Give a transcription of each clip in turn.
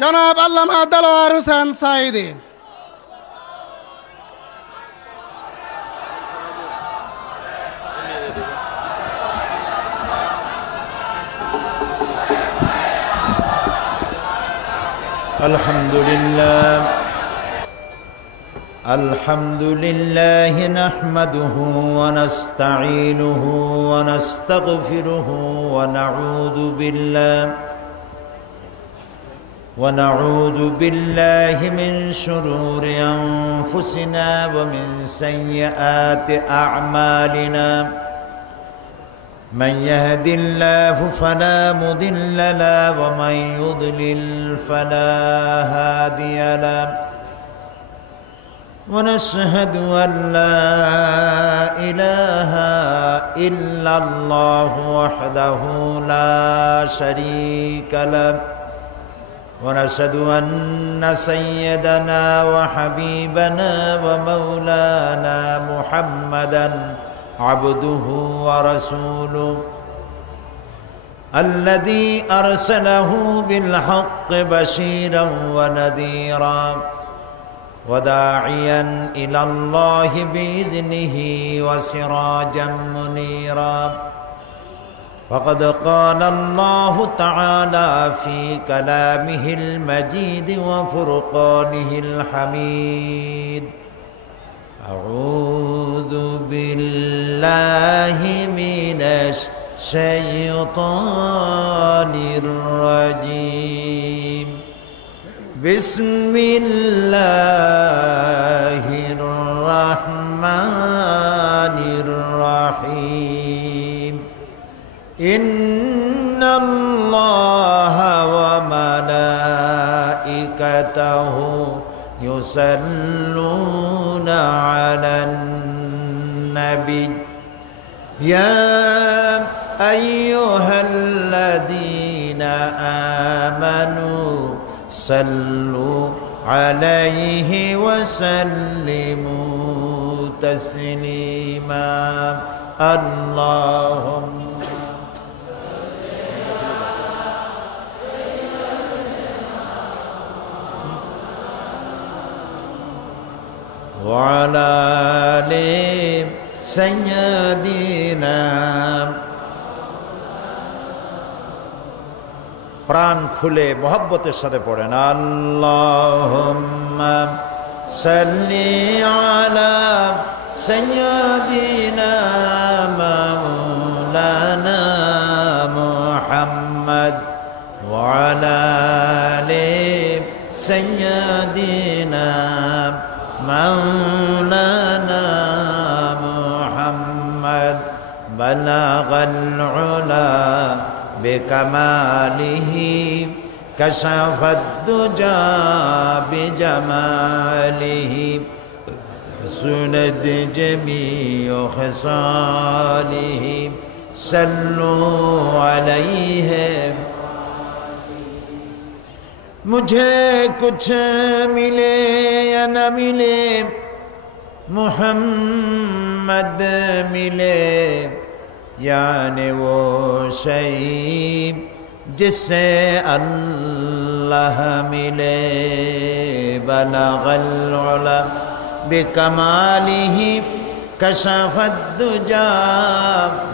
জনাব আল্লামা দেলোয়ার হোসেন সাঈদী। আলহামদুলিল্লাহ নাহমাদুহু ওয়া নাস্তাঈনুহু ওয়া নাস্তাগফিরুহু ওয়া নাউযু বিল্লাহি মিন শুরুরি আনফুসিনা ওয়া মিন সাইয়্যাতি আ'মালিনা من يهد الله فلا مضل له ومن يضلل فلا هادي له ونشهد أن لا إله إلا الله وحده لا شريك له ونشهد أن سيدنا وحبيبنا ومولانا محمدا عبده ورسوله الذي أرسله بالحق بشيرا ونذيرا وداعيا إلى الله بإذنه وسراجا منيرا فقد قال الله تعالى في كلامه المجيد وفرقانه الحميد أعوذ بالله من الشيطان الرجيم بسم الله الرحمن الرحيم إن الله وملائكته يصلون على النبي يا أيها الذين آمنوا صلوا عليه وسلموا تسليما اللهم وعلى آل سيدنا প্রাণ খুলে মোহব্বতের সাথে পড়েন আল্লাহুম্মা সাল্লি আলা সাইয়্যিদিনা মাওলানা মুহাম্মদ ওয়া আলা আলি সাইয়্যিদিনা মাওলানা মুহাম্মদ বালাগাল উলা بكماله كشف الدجى بجماله سند جميع خصاله صلوا عليه मुझे कुछ मिले या न मिले मुहम्मद मिले यानी वो शई जिससे अल्लाह मिले बलगल उला बिकमालिही कशफद दुजा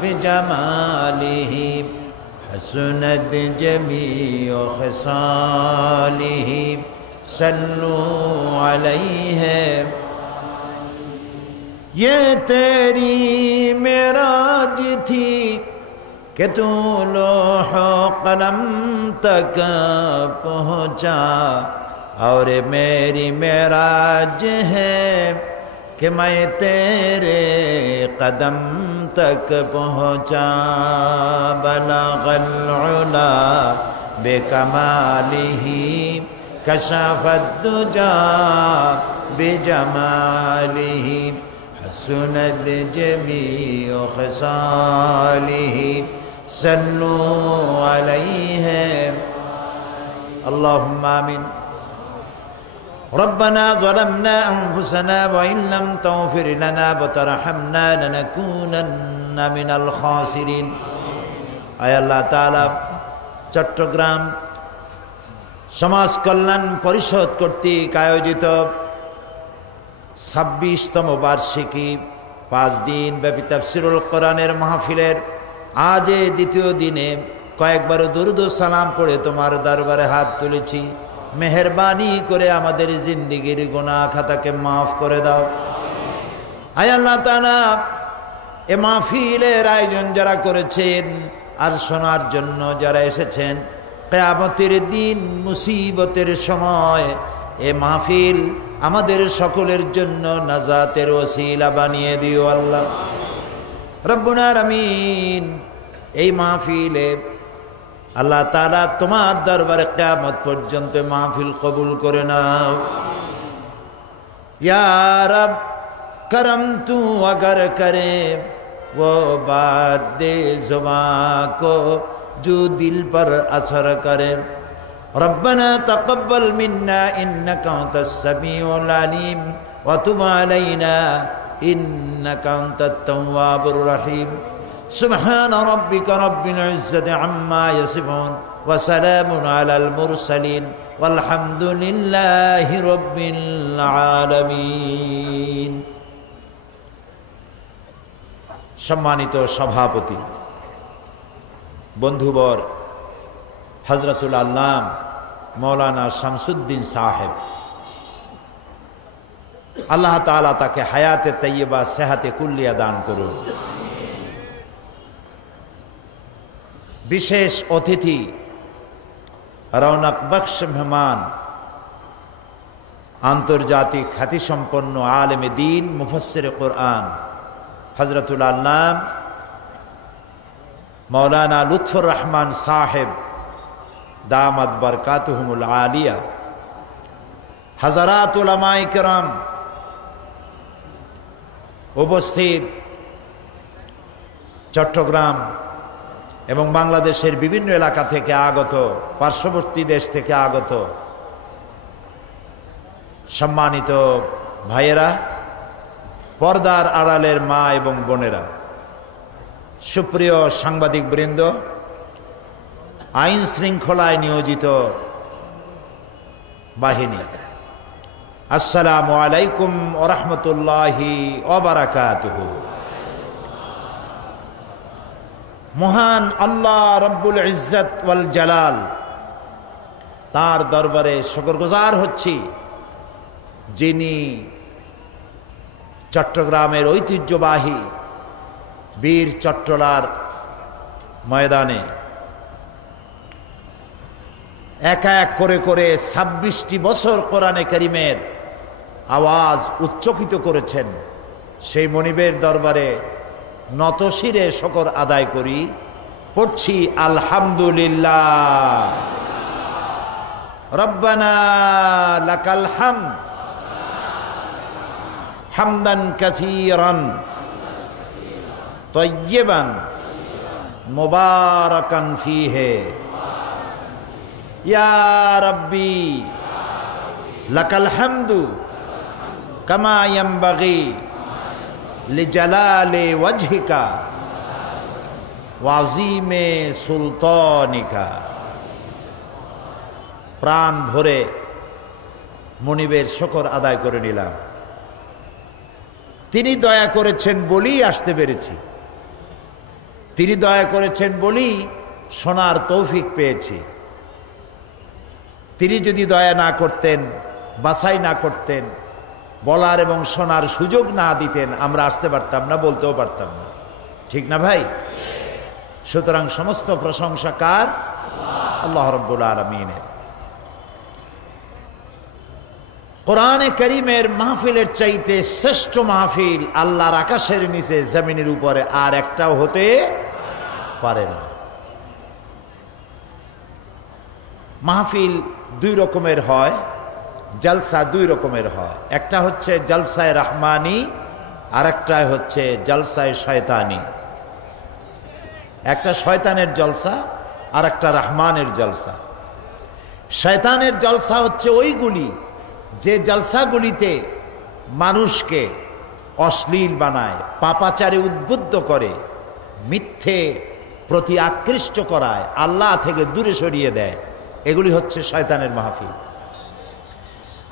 बिजमालिही हसनत जमीउ खसालिही सल्लु अलैहि ये तेरी मेराज थी कि तू लोहो कलम तक पहुँचा और मेरी मेराज है कि मैं तेरे कदम तक पहुँचा बलगल उला बेकमालिही कशफद दुजा बिजमालिही हसनत जमीउ खसालिही सल्लु अलैहि अल्लाहुम्मा आमीन रब्बना ज़लमना अनफुसना व इन लम तग़फिर लना व तरहमना लनकूनन्ना मिनल खासिरिन। आय अल्लाह ताआला चट्टग्राम সমাজ কল্যাণ পরিষদ কর্তৃক আয়োজিত 26তম বার্ষিকী 5 দিন ব্যাপী তাফসীরুল কোরআনের মাহফিলের আজ দ্বিতীয় দিনে কয়েকবার দরুদ ও সালাম পড়ে তোমার দরবারে হাত তুলেছি। মেহেরবানি করে আমাদের জিন্দেগির গুনাহ খাতাকে মাফ করে দাও। আয় আল্লাহ তাআলা, এ মাহফিলের আয়োজন যারা করেছেন আর শোনার জন্য যারা এসেছেন, কিয়ামতের দিন মুসিবতের সময় এ মাহফিল আমাদের সকলের জন্য নাজাতের ওসিলা বানিয়ে দিও আল্লাহ রব্বুল আলামিন। এই মাহফিলে আল্লাহ তাআলা তোমার দরবারে কিয়ামত পর্যন্ত মাহফিল কবুল করে নাও। ইয়া রব करम तू अगर करे वो बात दे जुबां को जो दिल पर असर करे। रब्बना तक़ब्बल मिन्ना इन्नका अंतस समीउल अलीम व तुब अलैना इन्नका अंतत तव्वाबुर रहीम। सुब्हान रब्बिका रब्बिल इज्जति अम्मा यसिफून व सलामुन अलल मुरसलीन वल्हम्दुलिल्लाहि रब्बिल आलामीन। সম্মানিত সভাপতি, বন্ধুবর হযরতুল আল্লাম মৌলানা শামসুদ্দিন সাহেব, আল্লাহ তাআলা তাকে হায়াতে তাইয়্যিবা সেহাতে কুল্লিয়া দান করুন। বিশেষ অতিথি, রৌনক বখশ মেহমান, আন্তর্জাতিক খ্যাতিসম্পন্ন আলেম দ্বীন মুফাসসির কুরআন হযরতুল আল্লাম মৌলানা লুৎফুর রহমান সাহেব দামাত বরকাতুহুমুল আলিয়া, হযরত উলামায়ে কেরাম, উপস্থিত চট্টগ্রাম এবং বাংলাদেশের বিভিন্ন এলাকা থেকে আগত, পার্শ্ববর্তী দেশ থেকে আগত সম্মানিত ভাইয়েরা, পর্দার আড়ালের মা এবং বোনেরা, সুপ্রিয় সাংবাদিক বৃন্দ, আইন শৃঙ্খলায় নিয়োজিত বাহিনী, আসসালামু আলাইকুম ওয়া রাহমাতুল্লাহি ওয়া বারাকাতুহু। মহান আল্লাহ রব্বুল ইজ্জত ওয়াল জালাল, তার দরবারে শুকরগুজার হচ্ছি, যিনি চট্টগ্রামের ঐতিহ্যবাহী বীর চট্টলার ময়দানে এক এক করে করে 26টি বছর কোরআনে কারীমের আওয়াজ উচ্চকিত করেছেন। সেই মনিবের দরবারে নতশিরে শুকর আদায় করি, পড়ছি আলহামদুলিল্লাহ। রব্বানা লাকাল হামদ হামদান কাসীরান তাইয়্যিবান মুবারাকান ফীহি ইয়া রাব্বি লাকাল হামদু কামা ইয়ানবাগি লিজালালি ওয়াজহিকা ওয়া আযীমি সুলতানিকা। প্রাণ ভরে মনিবের শুকর আদায় করে নিলাম। তিনি দয়া করেছেন বলেই আসতে পেরেছি, তিনি দয়া করেছেন বলেই শোনার তৌফিক পেয়েছি। তিনি যদি দয়া না করতেন, বাছাই না করতেন, বলার এবং শোনার সুযোগ না দিতেন, আমরা আসতে পারতাম না, বলতেও পারতাম না। ঠিক না ভাই? সুতরাং সমস্ত প্রশংসা কার? আল্লাহ রাব্বুল আলামিনের। কোরআনে কারীমের মাহফিলের চাইতে শ্রেষ্ঠ মাহফিল আল্লাহর আকাশের নিচে জমিনের উপরে আর একটাও হতে পারে না। মাহফিল দুই রকমের হয়, জলসা দুই রকমের হয়। একটা হচ্ছে জলসায়ে রহমানি, আর একটা হচ্ছে জলসায়ে শয়তানি। একটা শয়তানের জলসা আর একটা রহমানের জলসা। শয়তানের জলসা হচ্ছে ওইগুলি যে জলসাগুলিতে মানুষকে অশ্লীল বানায়, পাপাচারে উদ্বুদ্ধ করে, মিথ্যে প্রতি আকৃষ্ট করায়, আল্লাহ থেকে দূরে সরিয়ে দেয়। এগুলি হচ্ছে শয়তানের মাহফিল।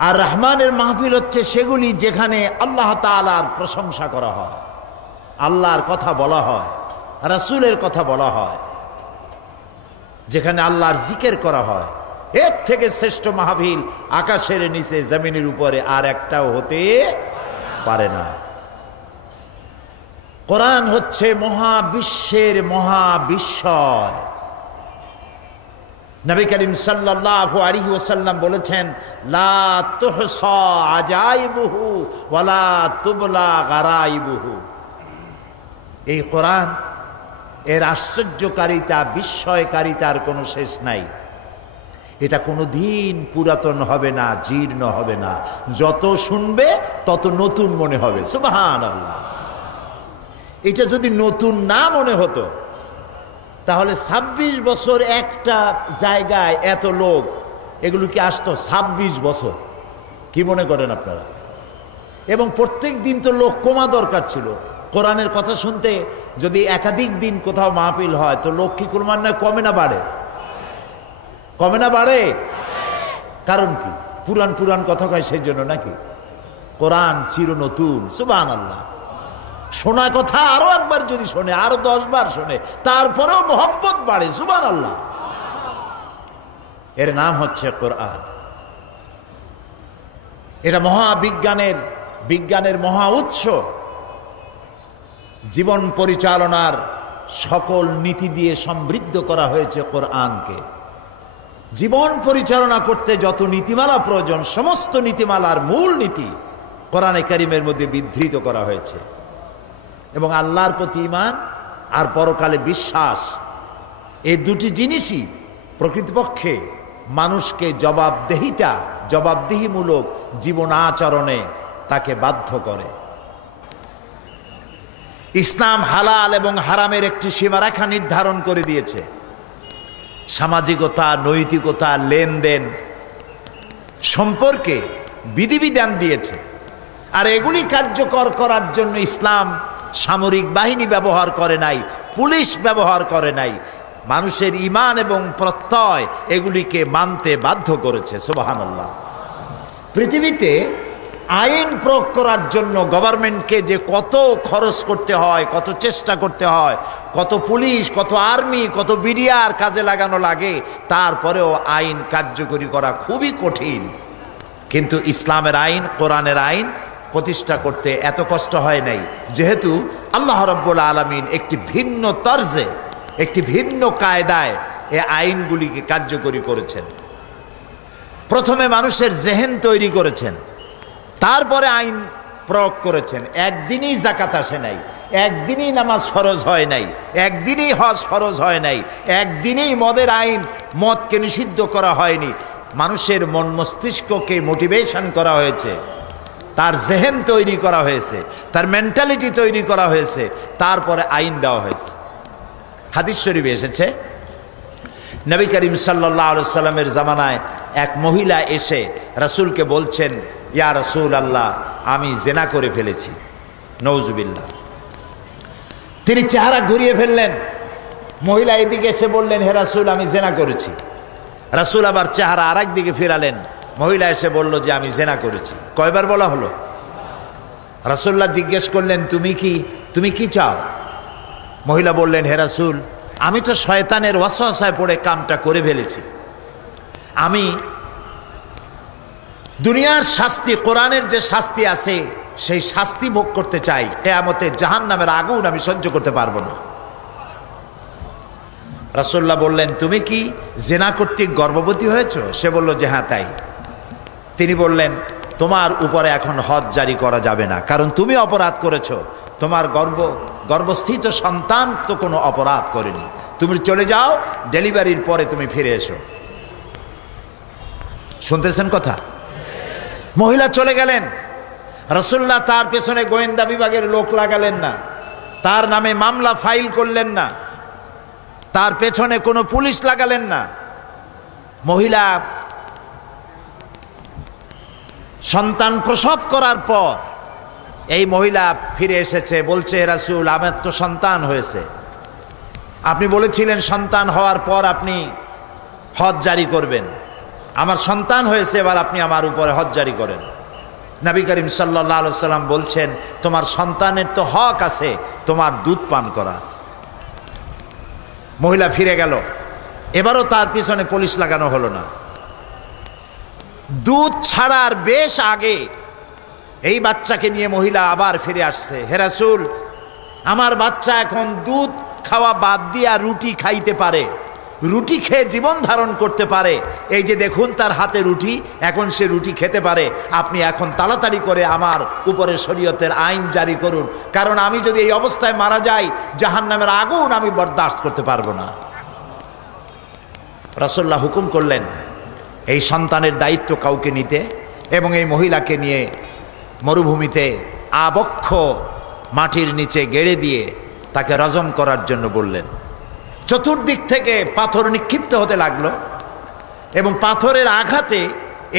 আর রহমানের মাহফিল হচ্ছে সেগুলি যেখানে আল্লাহ তাআলার প্রশংসা করা হয়, আল্লাহর কথা বলা হয়, রাসূলের কথা বলা হয়, যেখানে আল্লাহর জিকির করা হয়। এর থেকে শ্রেষ্ঠ মাহফিল আকাশের নিচে জমিনের উপরে আর একটাও হতে পারে না। কোরআন হচ্ছে মহাবিশ্বের মহাবিস্ময়। নবী করিম সাল্লাল্লাহু আলাইহি ওয়াসাল্লাম বলেছেন, লা তুহসা আজাইবুহু ওয়ালা তুবলা গারাইবুহু। এই কোরআন, এর আশ্চর্যকারিতা, বিস্ময়কারিতার কোনো শেষ নাই। এটা কোনো দিন পুরাতন হবে না, জীর্ণ হবে না। যত শুনবে তত নতুন মনে হবে। সুবহানাল্লাহ। এটা যদি নতুন না মনে হতো তাহলে ২৬ বছর একটা জায়গায় এত লোক, এগুলো কি আসতো ২৬ বছর? কি মনে করেন আপনারা? এবং প্রত্যেক দিন তো লোক কমা দরকার ছিল। কোরআনের কথা শুনতে যদি একাধিক দিন কোথাও মাহফিল হয় তো লোক কি ক্রমান্বয়ে কমে না বাড়ে? কমে না বাড়ে? কারণ কি? পুরান পুরান কথা কয় সেই জন্য নাকি? কোরআন চির নতুন। সুবহানাল্লাহ। শোনা কথা আরো একবার যদি শোনে, আরো 10 বার শোনে, তারপরেও মোহাব্বত বাড়ে। সুবহানাল্লাহ। এর নাম হচ্ছে কোরআন। এটা বিজ্ঞানের মহা উৎস। জীবন পরিচালনার সকল নীতি দিয়ে সমৃদ্ধ করা হয়েছে কোরআনকে। জীবন পরিচালনা করতে যত নীতিমালা প্রয়োজন, সমস্ত নীতিমালার মূল নীতি কোরআনে কারিমের মধ্যে বিধৃত করা হয়েছে। এবং আল্লাহর প্রতি ঈমান আর পরকালে বিশ্বাস, এই দুটি জিনিসই প্রকৃতপক্ষে মানুষকে জবাবদিহিমূলক জীবন আচরণে তাকে বাধ্য করে। ইসলাম হালাল এবং হারামের একটি সীমারেখা নির্ধারণ করে দিয়েছে। সামাজিকতা, নৈতিকতা, লেনদেন সম্পর্কে বিধিবিধান দিয়েছে। আর এগুলি কার্যকর করার জন্য ইসলাম সামরিক বাহিনী ব্যবহার করে নাই, পুলিশ ব্যবহার করে নাই। মানুষের ঈমান এবং প্রত্যয় এগুলিকে মানতে বাধ্য করেছে। সুবহানাল্লাহ। পৃথিবীতে আইন প্রয়োগ করার জন্য গভর্নমেন্টকে যে কত খরচ করতে হয়, কত চেষ্টা করতে হয়, কত পুলিশ, কত আর্মি, কত বিডিআর কাজে লাগানো লাগে, তারপরেও আইন কার্যকরী করা খুবই কঠিন। কিন্তু ইসলামের আইন, কোরআনের আইন প্রতিষ্ঠা করতে এত কষ্ট হয় নাই, যেহেতু আল্লাহ রাব্বুল আলামিন একটি ভিন্ন তরজে, একটি ভিন্ন কায়দায় এই আইনগুলিকে কার্যকরী করেছেন। প্রথমে মানুষের জেহেন তৈরি করেছেন, তারপরে আইন প্রয়োগ করেছেন। একদিনই জাকাত আসে নাই, একদিনই নামাজ ফরজ হয় নাই, একদিনই হজ ফরজ হয় নাই, একদিনই মদের আইন, মদকে নিষিদ্ধ করা হয়নি। মানুষের মন মস্তিষ্ককে মোটিভেশন করা হয়েছে, তার জেহেন তৈরি করা হয়েছে, তার মেন্টালিটি তৈরি করা হয়েছে, তারপরে আইন দেওয়া হয়েছে। হাদিস শরীফে এসেছে, নবী করিম সাল্লাল্লাহু আলাইহি সাল্লামের জামানায় এক মহিলা এসে রাসূলকে বলছেন, ইয়া রাসূল আল্লাহ, আমি জেনা করে ফেলেছি। নওজুবিল্লাহ। তিনি চেহারা ঘুরিয়ে ফেললেন। মহিলা এদিকে এসে বললেন, হে রাসূল, আমি জেনা করেছি। রাসূল আবার চেহারা আরেক দিকে ফিরালেন। মহিলা এসে বলল যে আমি জেনা করেছি। কয়বার বলা হলো? রাসূলুল্লাহ জিজ্ঞেস করলেন, তুমি কি চাও? মহিলা বললেন, হে রাসূল, আমি তো শয়তানের ওয়াসওয়াসায় পড়ে কামটা করে ফেলেছি। আমি দুনিয়ার শাস্তি, কোরআনের যে শাস্তি আছে সেই শাস্তি ভোগ করতে চাই। কিয়ামতে জাহান্নামের আগুন আমি সহ্য করতে পারবো না। রাসূলুল্লাহ বললেন, তুমি কি জেনা কর্তৃক গর্ভবতী হয়েছো? সে বলল যে হ্যাঁ তাই। তিনি বললেন, তোমার উপরে এখন হজ জারি করা যাবে না, কারণ তুমি অপরাধ করেছো। তোমার গর্ভস্থিত সন্তান তো কোনো অপরাধ করেনি। তুমি চলে যাও, ডেলিভারির পরে তুমি ফিরে এসো। শুনতেছেন কথা? মহিলা চলে গেলেন। রাসূলুল্লাহ তার পেছনে গোয়েন্দা বিভাগের লোক লাগালেন না, তার নামে মামলা ফাইল করলেন না, তার পেছনে কোনো পুলিশ লাগালেন না। মহিলা সন্তান প্রসব করার পর এই মহিলা ফিরে এসেছে, বলছে, রাসূল, আমার তো সন্তান হয়েছে। আপনি বলেছিলেন সন্তান হওয়ার পর আপনি হজ জারি করবেন, আমার সন্তান হয়েছে, এবার আপনি আমার উপরে হজ জারি করেন। নবী করিম সাল্লাল্লাহু আলাইহি সাল্লাম বলছেন, তোমার সন্তানের তো হক আছে তোমার দুধ পান করার। মহিলা ফিরে গেল, এবারও তার পিছনে পুলিশ লাগানো হলো না। দুধ ছাড়ার বেশ আগে এই বাচ্চাকে নিয়ে মহিলা আবার ফিরে আসছে, হে রাসূল, আমার বাচ্চা এখন দুধ খাওয়া বাদ দিয়া রুটি খাইতে পারে, রুটি খেয়ে জীবন ধারণ করতে পারে। এই যে দেখুন তার হাতে রুটি, এখন সে রুটি খেতে পারে। আপনি এখন তাড়াতাড়ি করে আমার উপরে শরীয়তের আইন জারি করুন, কারণ আমি যদি এই অবস্থায় মারা যাই জাহান্নামের আগুন আমি বরদাস্ত করতে পারবো না। রাসূলুল্লাহ হুকুম করলেন এই সন্তানের দায়িত্ব কাউকে নিতে, এবং এই মহিলাকে নিয়ে মরুভূমিতে আবক্ষ মাটির নিচে গেড়ে দিয়ে তাকে রজম করার জন্য বললেন। চতুর্দিক থেকে পাথর নিক্ষিপ্ত হতে লাগলো, এবং পাথরের আঘাতে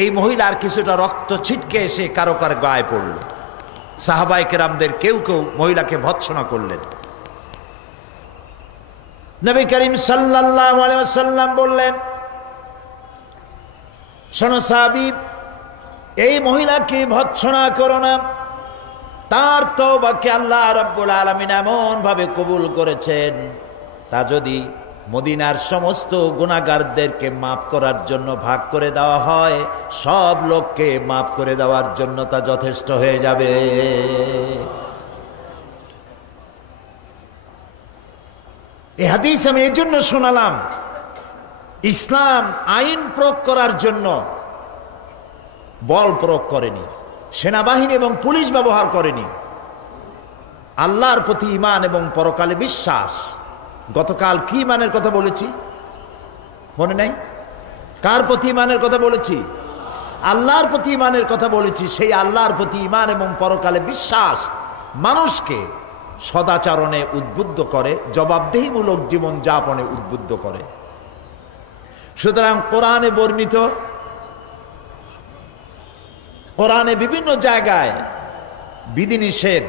এই মহিলার কিছুটা রক্ত ছিটকে এসে কারো কার গায়ে পড়ল। সাহাবায়ে কেরামদের কেউ কেউ মহিলাকে ভৎসনা করলেন। নবী করিম সাল্লাল্লাহু আলাইহি ওয়াসাল্লাম বললেন, শোনো সাহাবী, এই মহিলাকে ভৎসনা করো না, তার তওবাকে আল্লাহ রাব্বুল আলামিন এমন ভাবে কবুল করেছেন, তা যদি মদিনার সমস্ত গুনাহগারদেরকে মাফ করার জন্য ভাগ করে দেওয়া হয়, সব লোককে মাফ করে দেওয়ার জন্য তা যথেষ্ট হয়ে যাবে। এই হাদিস আমি এই জন্য শোনালাম, ইসলাম আইন প্রয়োগ করার জন্য বল প্রয়োগ করেনি, সেনাবাহিনী এবং পুলিশ ব্যবহার করেনি। আল্লাহর প্রতি ঈমান এবং পরকালে বিশ্বাস। গতকাল কি ঈমানের কথা বলেছি মনে নাই? কার প্রতি ঈমানের কথা বলেছি? আল্লাহর প্রতি ঈমানের কথা বলেছি। সেই আল্লাহর প্রতি ঈমান এবং পরকালে বিশ্বাস মানুষকে সদাচরণে উদ্বুদ্ধ করে, জবাবদেহিমূলক জীবন যাপনে উদ্বুদ্ধ করে। সুতরাং কোরআনে বর্ণিত, কোরআনে বিভিন্ন জায়গায় বিধিনিষেধ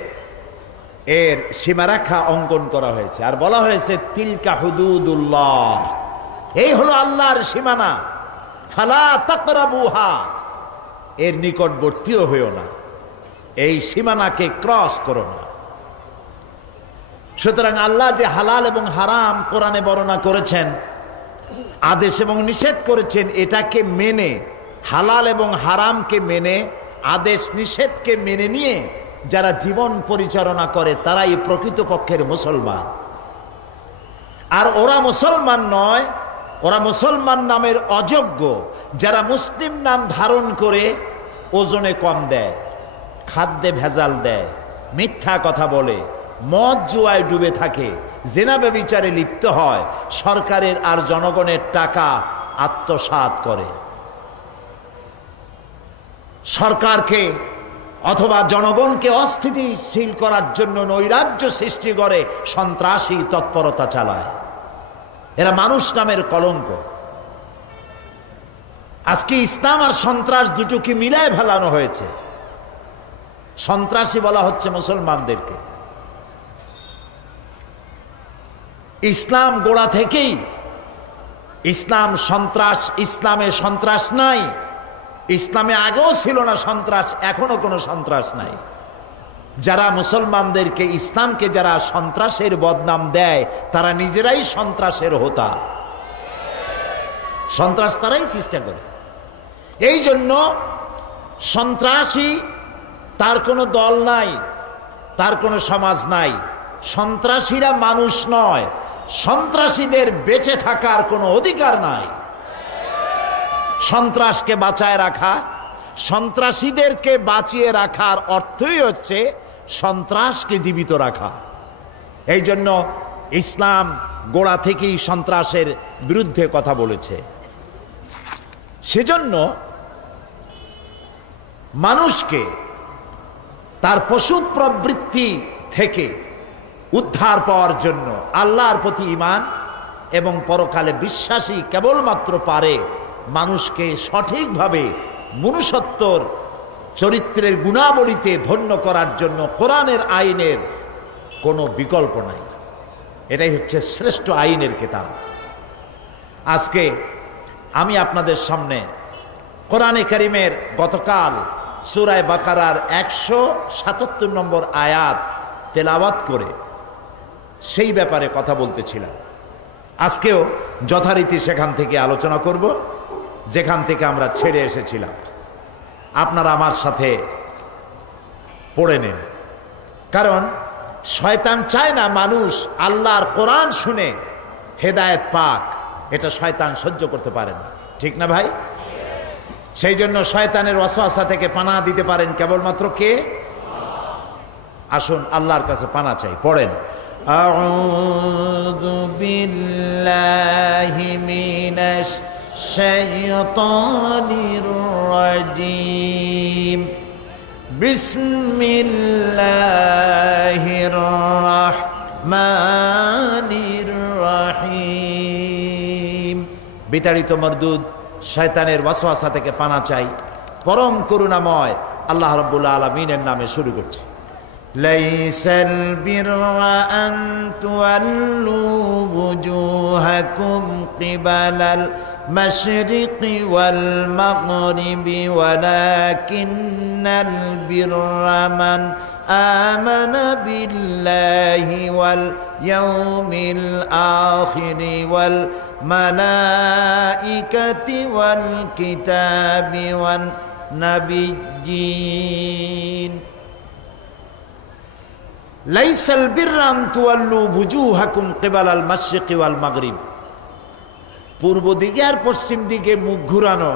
এর সীমারেখা অঙ্কন করা হয়েছে, আর বলা হয়েছে তিলকা হুদুদুল্লাহ, এই হলো আল্লাহর সীমানা, ফালা তাকরাবুহা, এর নিকটবর্তীও হইও না, এই সীমানাকে ক্রস করো না। সুতরাং আল্লাহ যে হালাল এবং হারাম কোরআনে বর্ণনা করেছেন, আদেশ এবং নিষেধ করেছেন, এটাকে মেনে, হালাল এবং হারামকে মেনে, আদেশ নিষেধকে মেনে নিয়ে যারা জীবন পরিচালনা করে তারাই প্রকৃতপক্ষের মুসলমান। আর ওরা মুসলমান নয়, ওরা মুসলমান নামের অযোগ্য, যারা মুসলিম নাম ধারণ করে ওজনে কম দেয়, খাদ্যে ভেজাল দেয়, মিথ্যা কথা বলে, মদ জুয়ায় ডুবে থাকে, জেনা ব্যভিচারে লিপ্ত হয়, সরকারের আর জনগণের টাকা আত্মসাৎ করে, সরকারকে অথবা জনগণকে অস্থিতিশীল করার জন্য নৈরাজ্য সৃষ্টি করে সন্ত্রাসী তৎপরতা চালায়। এরা মানুষ নামের কলঙ্ক। আজকে ইসলাম আর সন্ত্রাস দুটোকে মিলায় ফেলানো হয়েছে। সন্ত্রাসী বলা হচ্ছে মুসলমানদেরকে। ইসলাম গোড়া থেকেই ইসলাম সন্ত্রাস, ইসলামে সন্ত্রাস নাই। ইসলামে আগেও ছিল না সন্ত্রাস, এখনো কোনো সন্ত্রাস নাই। যারা মুসলমানদেরকে, ইসলামকে যারা সন্ত্রাসের বদনাম দেয়, তারা নিজেরাই সন্ত্রাসের হোতা। সন্ত্রাস তারাই সৃষ্টি করে। এই জন্য সন্ত্রাসী, তার কোনো দল নাই, তার কোনো সমাজ নাই। সন্ত্রাসীরা মানুষ নয়, সন্ত্রাসীদের বেঁচে থাকার কোনো অধিকার নাই। সন্ত্রাসকে বাঁচায় রাখা, সন্ত্রাসীদেরকে বাঁচিয়ে রাখার অর্থই হচ্ছে সন্ত্রাসকে জীবিত রাখা। এই জন্য ইসলাম গোড়া থেকেই সন্ত্রাসের বিরুদ্ধে কথা বলেছে। সেজন্য মানুষকে তার পশু প্রবৃত্তি থেকে উদ্ধার পাওয়ার জন্য আল্লাহর প্রতি ঈমান এবং পরকালে বিশ্বাসী কেবলমাত্র পারে মানুষকে সঠিকভাবে মনুষ্যত্বর চরিত্রের গুণাবলীতে ধন্য করার জন্য কোরআনের আইনের কোনো বিকল্প নাই। এটাই হচ্ছে শ্রেষ্ঠ আইনের কিতাব। আজকে আমি আপনাদের সামনে কোরআনে কারীমের গতকাল সূরা বাকারার 177 নম্বর আয়াত তেলাওয়াত করে সেই ব্যাপারে কথা বলতেছিলাম। আজকেও যথারীতি সেখান থেকে আলোচনা করব যেখান থেকে আমরা ছেড়ে এসেছিলাম। আপনারা আমার সাথে পড়ে নেন, কারণ শয়তান চায় না মানুষ আল্লাহর কোরআন শুনে হেদায়েত পাক। এটা শয়তান সহ্য করতে পারে না, ঠিক না ভাই? সেই জন্য শয়তানের ওয়াসওয়াসা থেকে পানাহ দিতে পারেন কেবলমাত্র কে? আসুন আল্লাহর কাছে পানাহ চাই। পড়েন, আউযু বিল্লাহি মিনাশ শাইতানির রাজীম, বিসমিল্লাহির রাহমানির রাহিম। বিতাড়িত মরদুদ শয়তানের ওয়াসওয়াসা থেকে পানাহ চাই পরম করুণাময় আল্লাহ রাব্বুল আলামিনের নামে শুরু করছি। লাইসাল বিররা আন তুওয়াল্লু ওয়ুজুহাকুম কিবালাল মাশরিকি ওয়াল মাগরিবি ওয়ালাকিন্নাল বিররা মান আমানা বিল্লাহি ওয়াল ইয়াউমিল আখিরি ওয়াল মালাইকাতি ওয়াল কিতাবি ওয়ান নাবিয়্যিন। লাইসাল বিররা আন তুওয়াল্লু ওয়ুজুহাকুম কিবালাল মাশরিকি ওয়াল মাগরিব। পূর্ব দিকে আর পশ্চিম দিকে মুখ ঘুরানো,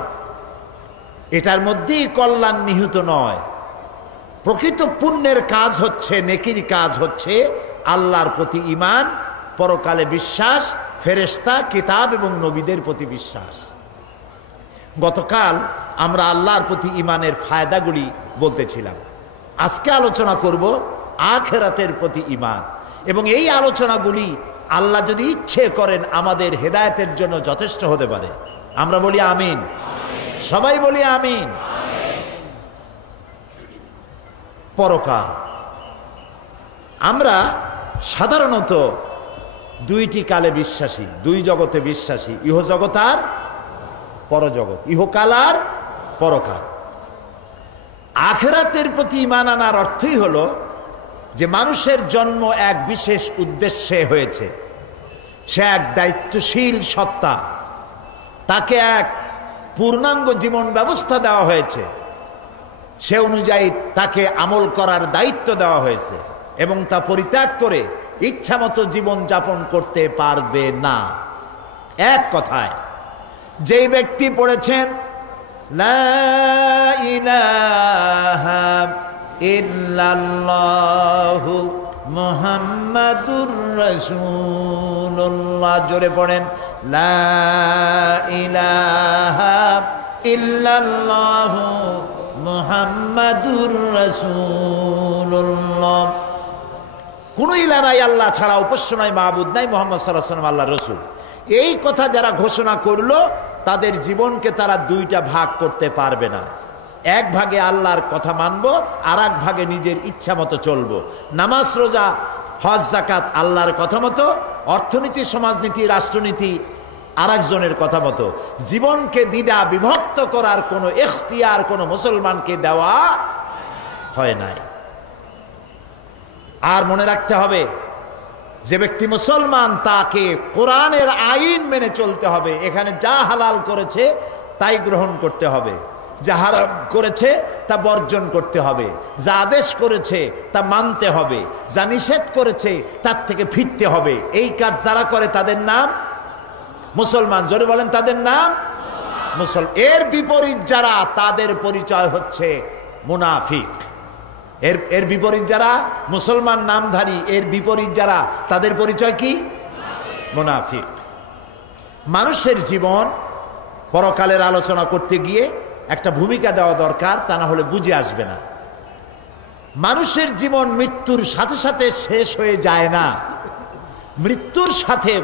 এটার মধ্যেই কল্যাণ নিহিত নয়। প্রকৃত পুণ্যের কাজ হচ্ছে, নেকির কাজ হচ্ছে আল্লাহর প্রতি ঈমান, পরকালে বিশ্বাস, ফেরেশতা, কিতাব এবং নবীদের প্রতি বিশ্বাস। গতকাল আমরা আল্লাহর প্রতি ঈমানের ফায়দাগুলি বলতেছিলাম। আজকে আলোচনা করব আখিরাতের প্রতি ঈমান, এবং এই আলোচনাগুলি আল্লাহ যদি ইচ্ছে করেন আমাদের হেদায়েতের জন্য যথেষ্ট হতে পারে। আমরা বলি আমিন, সবাই বলি আমিন। পরকাল, আমরা সাধারণত দুইটি কালে বিশ্বাসী, দুই জগতে বিশ্বাসী, ইহজগৎ আর পরজগৎ, ইহকাল আর পরকাল। আখিরাতের প্রতি ঈমান আনার অর্থই হলো যে মানুষের জন্ম এক বিশেষ উদ্দেশ্যে হয়েছে। সে এক দায়িত্বশীল সত্তা, তাকে এক পূর্ণাঙ্গ জীবন ব্যবস্থা দেওয়া হয়েছে, সে অনুযায়ী তাকে আমল করার দায়িত্ব দেওয়া হয়েছে, এবং তা পরিত্যাগ করে ইচ্ছামতো জীবন যাপন করতে পারবে না। এক কথায়, যেই ব্যক্তি পড়েছেন লা ইলাহা ইল্লাল্লাহু মুহাম্মাদুর রাসূলুল্লাহ, জোরে পড়েন, লা ইলাহা ইল্লাল্লাহু মুহাম্মাদুর রাসূলুল্লাহ। কোন ইলাহ নাই আল্লাহ ছাড়া, উপাস্য নাই, মাবুদ নাই, মুহাম্মদ সাল্লাল্লাহু আলাইহি ওয়াসাল্লাম আল্লাহর রাসূল। এই কথা যারা ঘোষণা করলো তাদের জীবনকে তারা দুইটা ভাগ করতে পারবে না। এক ভাগে আল্লাহর কথা মানবো, আর এক ভাগে নিজের ইচ্ছা মতো চলবো। নামাজ, রোজা, হজ, যাকাত আল্লাহর কথা মতো, অর্থনীতি, সমাজনীতি, রাষ্ট্রনীতি আর একজনের কথা মতো। জীবনকে দ্বিধা বিভক্ত করার কোনো ইখতিয়ার কোনো মুসলমানকে দেওয়া হয় নাই। আর মনে রাখতে হবে, যে ব্যক্তি মুসলমান তাকে কোরআনের আইন মেনে চলতে হবে। এখানে যা হালাল করেছে তাই গ্রহণ করতে হবে, যা হারাম করেছে তা বর্জন করতে হবে, যা আদেশ করেছে তা মানতে হবে, যা নিষেধ করেছে তার থেকে ফিরতে হবে। এই কাজ যারা করে তাদের নাম মুসলমান। জোরে বলেন, তাদের নাম মুসলমান। এর বিপরীত যারা, তাদের পরিচয় হচ্ছে মুনাফিক। এর বিপরীত যারা মুসলমান নামধারী, এর বিপরীত যারা, তাদের পরিচয় কি? মুনাফিক। মানুষের জীবন পরকালের আলোচনা করতে গিয়ে একটা ভূমিকা দেওয়া দরকার, তা না হলে বুঝে আসবে না। মানুষের জীবন মৃত্যুর সাথে সাথে শেষ হয়ে যায় না, মৃত্যুর সাথে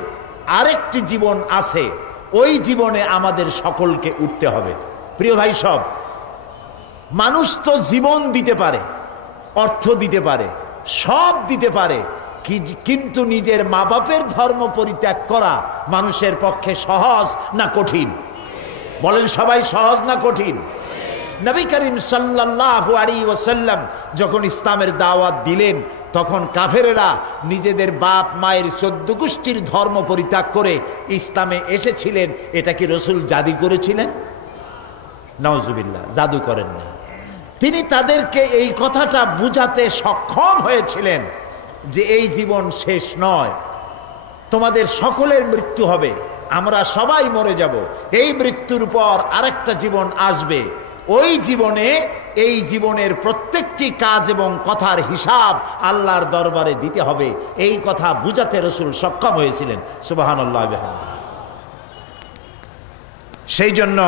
আরেকটি জীবন আছে। ওই জীবনে আমাদের সকলকে উঠতে হবে। প্রিয় ভাই সব, মানুষ তো জীবন দিতে পারে, অর্থ দিতে পারে, সব দিতে পারে, কিন্তু নিজের মা বাপের ধর্ম পরিত্যাগ করা মানুষের পক্ষে সহজ না কঠিন? বলেন সবাই সহজ না কঠিন? নবী করিম সাল্লাল্লাহু আলাইহি ওয়াসাল্লাম যখন ইসলামের দাওয়াত দিলেন, তখন কাফেরেরা নিজেদের বাপ মায়ের 14 গোষ্ঠীর ধর্ম পরিত্যাগ করে ইসলামে এসেছিলেন। এটা কি রাসূল জাদু করেছিলেন? নাউজুবিল্লাহ, জাদু করেন না। তিনি তাদেরকে এই কথাটা বুঝাতে সক্ষম হয়েছিলেন যে এই জীবন শেষ নয়, তোমাদের সকলের মৃত্যু হবে, আমরা সবাই মরে যাব, এই মৃত্যুর পর আরেকটা জীবন আসবে, ওই জীবনে এই জীবনের প্রত্যেকটি কাজ এবং কথার হিসাব আল্লাহর দরবারে দিতে হবে। এই কথা বুঝাতে রাসূল সক্ষম হয়েছিলেন। সুবহানাল্লাহ। সেই জন্য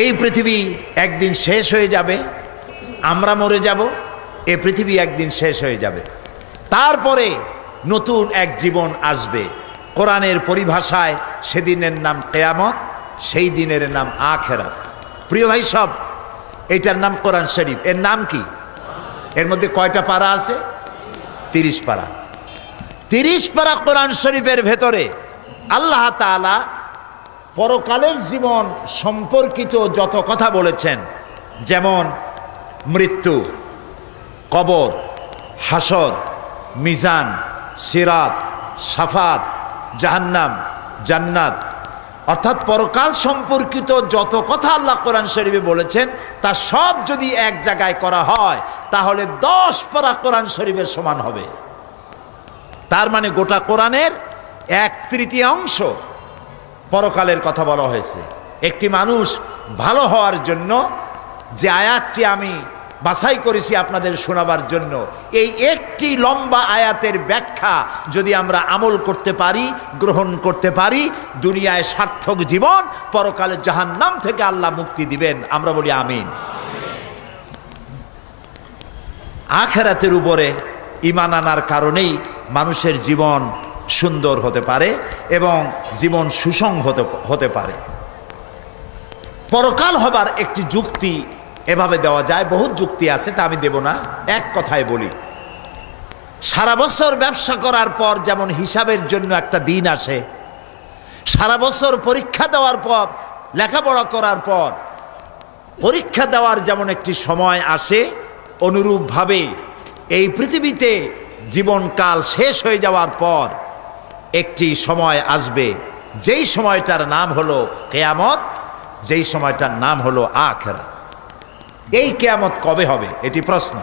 এই পৃথিবী একদিন শেষ হয়ে যাবে, আমরা মরে যাব, এই পৃথিবী একদিন শেষ হয়ে যাবে, তারপরে নতুন এক জীবন আসবে। কোরআনের পরিভাষায় সেদিনের নাম কিয়ামত, সেই দিনের নাম আখিরাত। প্রিয় ভাই সব, এইটার নাম কোরআন শরীফ। এর নাম কি? এর মধ্যে কয়টা পারা আছে? 30 পারা। 30 পারা কোরআন শরীফের ভেতরে আল্লাহ তাআলা পরকালের জীবন সম্পর্কিত যত কথা বলেছেন, যেমন মৃত্যু, কবর, হাসর, মিজান, সিরাত, শাফাত, জাহান্নাম, জান্নাত, অর্থাৎ পরকাল সম্পর্কিত যত কথা আল্লাহ কোরআন শরীফে বলেছেন, তা সব যদি এক জায়গায় করা হয় তাহলে 10 পারা কোরআন শরীফের সমান হবে। তার মানে গোটা কোরআনের 1/3 পরকালের কথা বলা হয়েছে। একটি মানুষ ভালো হওয়ার জন্য যে আয়াতটি আমি বাছাই করেছি আপনাদের শোনাবার জন্য, এই একটি লম্বা আয়াতের ব্যাখ্যা যদি আমরা আমল করতে পারি, গ্রহণ করতে পারি, দুনিয়ায় সার্থক জীবন, পরকালে জাহান্নাম থেকে আল্লাহ মুক্তি দিবেন। আমরা বলি আমিন। আখিরাতের উপরে ঈমান আনার কারণেই মানুষের জীবন সুন্দর হতে পারে এবং জীবন সুসংহত হতে পারে। পরকাল হবার একটি যুক্তি এভাবে দেওয়া যায়, বহুত যুক্তি আছে, তা আমি দেব না, এক কথায় বলি। সারা বছর ব্যবসা করার পর যেমন হিসাবের জন্য একটা দিন আসে, সারা বছর পরীক্ষা দেওয়ার পর, লেখাপড়া করার পর পরীক্ষা দেওয়ার যেমন একটি সময় আসে, অনুরূপভাবে এই পৃথিবীতে জীবনকাল শেষ হয়ে যাওয়ার পর একটি সময় আসবে, যেই সময়টার নাম হলো কিয়ামত, যেই সময়টার নাম হলো আখিরাত। এই কিয়ামত কবে হবে এটি প্রশ্ন।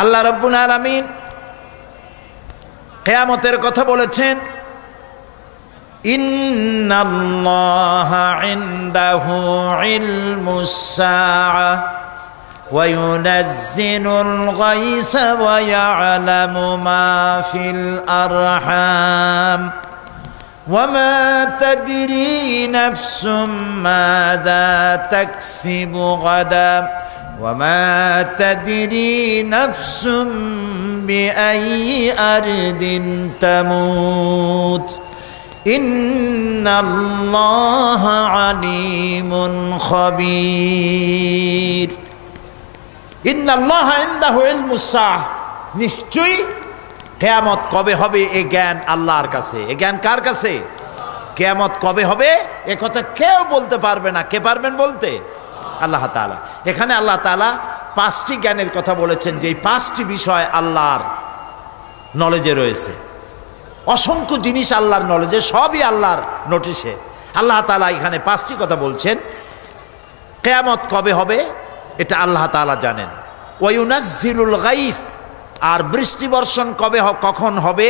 আল্লাহ রাব্বুল আলামিন কিয়ামতের কথা বলেছেন, ইন্নাল্লাহা ইনদাহু ইলমুস সাআ ওয়া ইউনাজ্জিলুল গায়সা ওয়া ইয়ালামু মা ফিল আরহাম وما تدري نفس ماذا تكسب غدا وما تدري نفس بأي أرض تموت إن الله عليم خبير إن الله عنده علم الساعة নিশ্চয়ই কিয়ামত কবে হবে এই জ্ঞান আল্লাহর কাছে। এই জ্ঞান কার কাছে? কিয়ামত কবে হবে এ কথা কেউ বলতে পারবে না। কে পারবেন বলতে? আল্লাহ তাআলা। এখানে আল্লাহ তাআলা 5টি জ্ঞানের কথা বলেছেন, যে 5টি বিষয় আল্লাহর নলেজে রয়েছে। অসংখ্য জিনিস আল্লাহর নলেজে, সবই আল্লাহর নোটিশে। আল্লাহ তাআলা এখানে 5টি কথা বলছেন। কিয়ামত কবে হবে এটা আল্লাহ তাআলা জানেন। ওয়া ইউনাজ্জিলুল গায়স, আর বৃষ্টি বর্ষণ কবে কখন হবে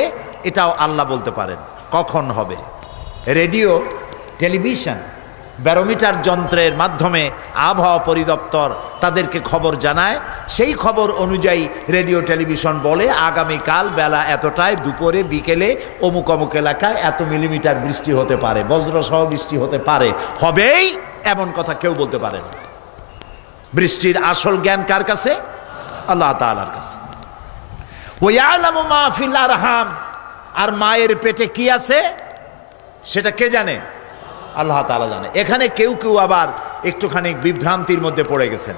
এটাও আল্লাহ বলতে পারেন কখন হবে। রেডিও, টেলিভিশন, ব্যারোমিটার যন্ত্রের মাধ্যমে আবহাওয়া পরিদপ্তর তাদেরকে খবর জানায়। সেই খবর অনুযায়ী রেডিও টেলিভিশন বলে আগামীকাল বেলা এতটায়, দুপুরে, বিকেলে অমুক অমুক এলাকায় এত মিলিমিটার বৃষ্টি হতে পারে, বজ্রসহ বৃষ্টি হতে পারে। হবেই এমন কথা কেউ বলতে পারে না। বৃষ্টির আসল জ্ঞান কার কাছে? আল্লাহ তাআলার কাছে। ওয়ায়ালামু মা ফিল আরহাম, আর মায়ের পেটে কি আছে সেটা কে জানে? আল্লাহ তাআলা জানে। এখানে কেউ কেউ আবার একটুখানি বিভ্রান্তির মধ্যে পড়ে গেছেন।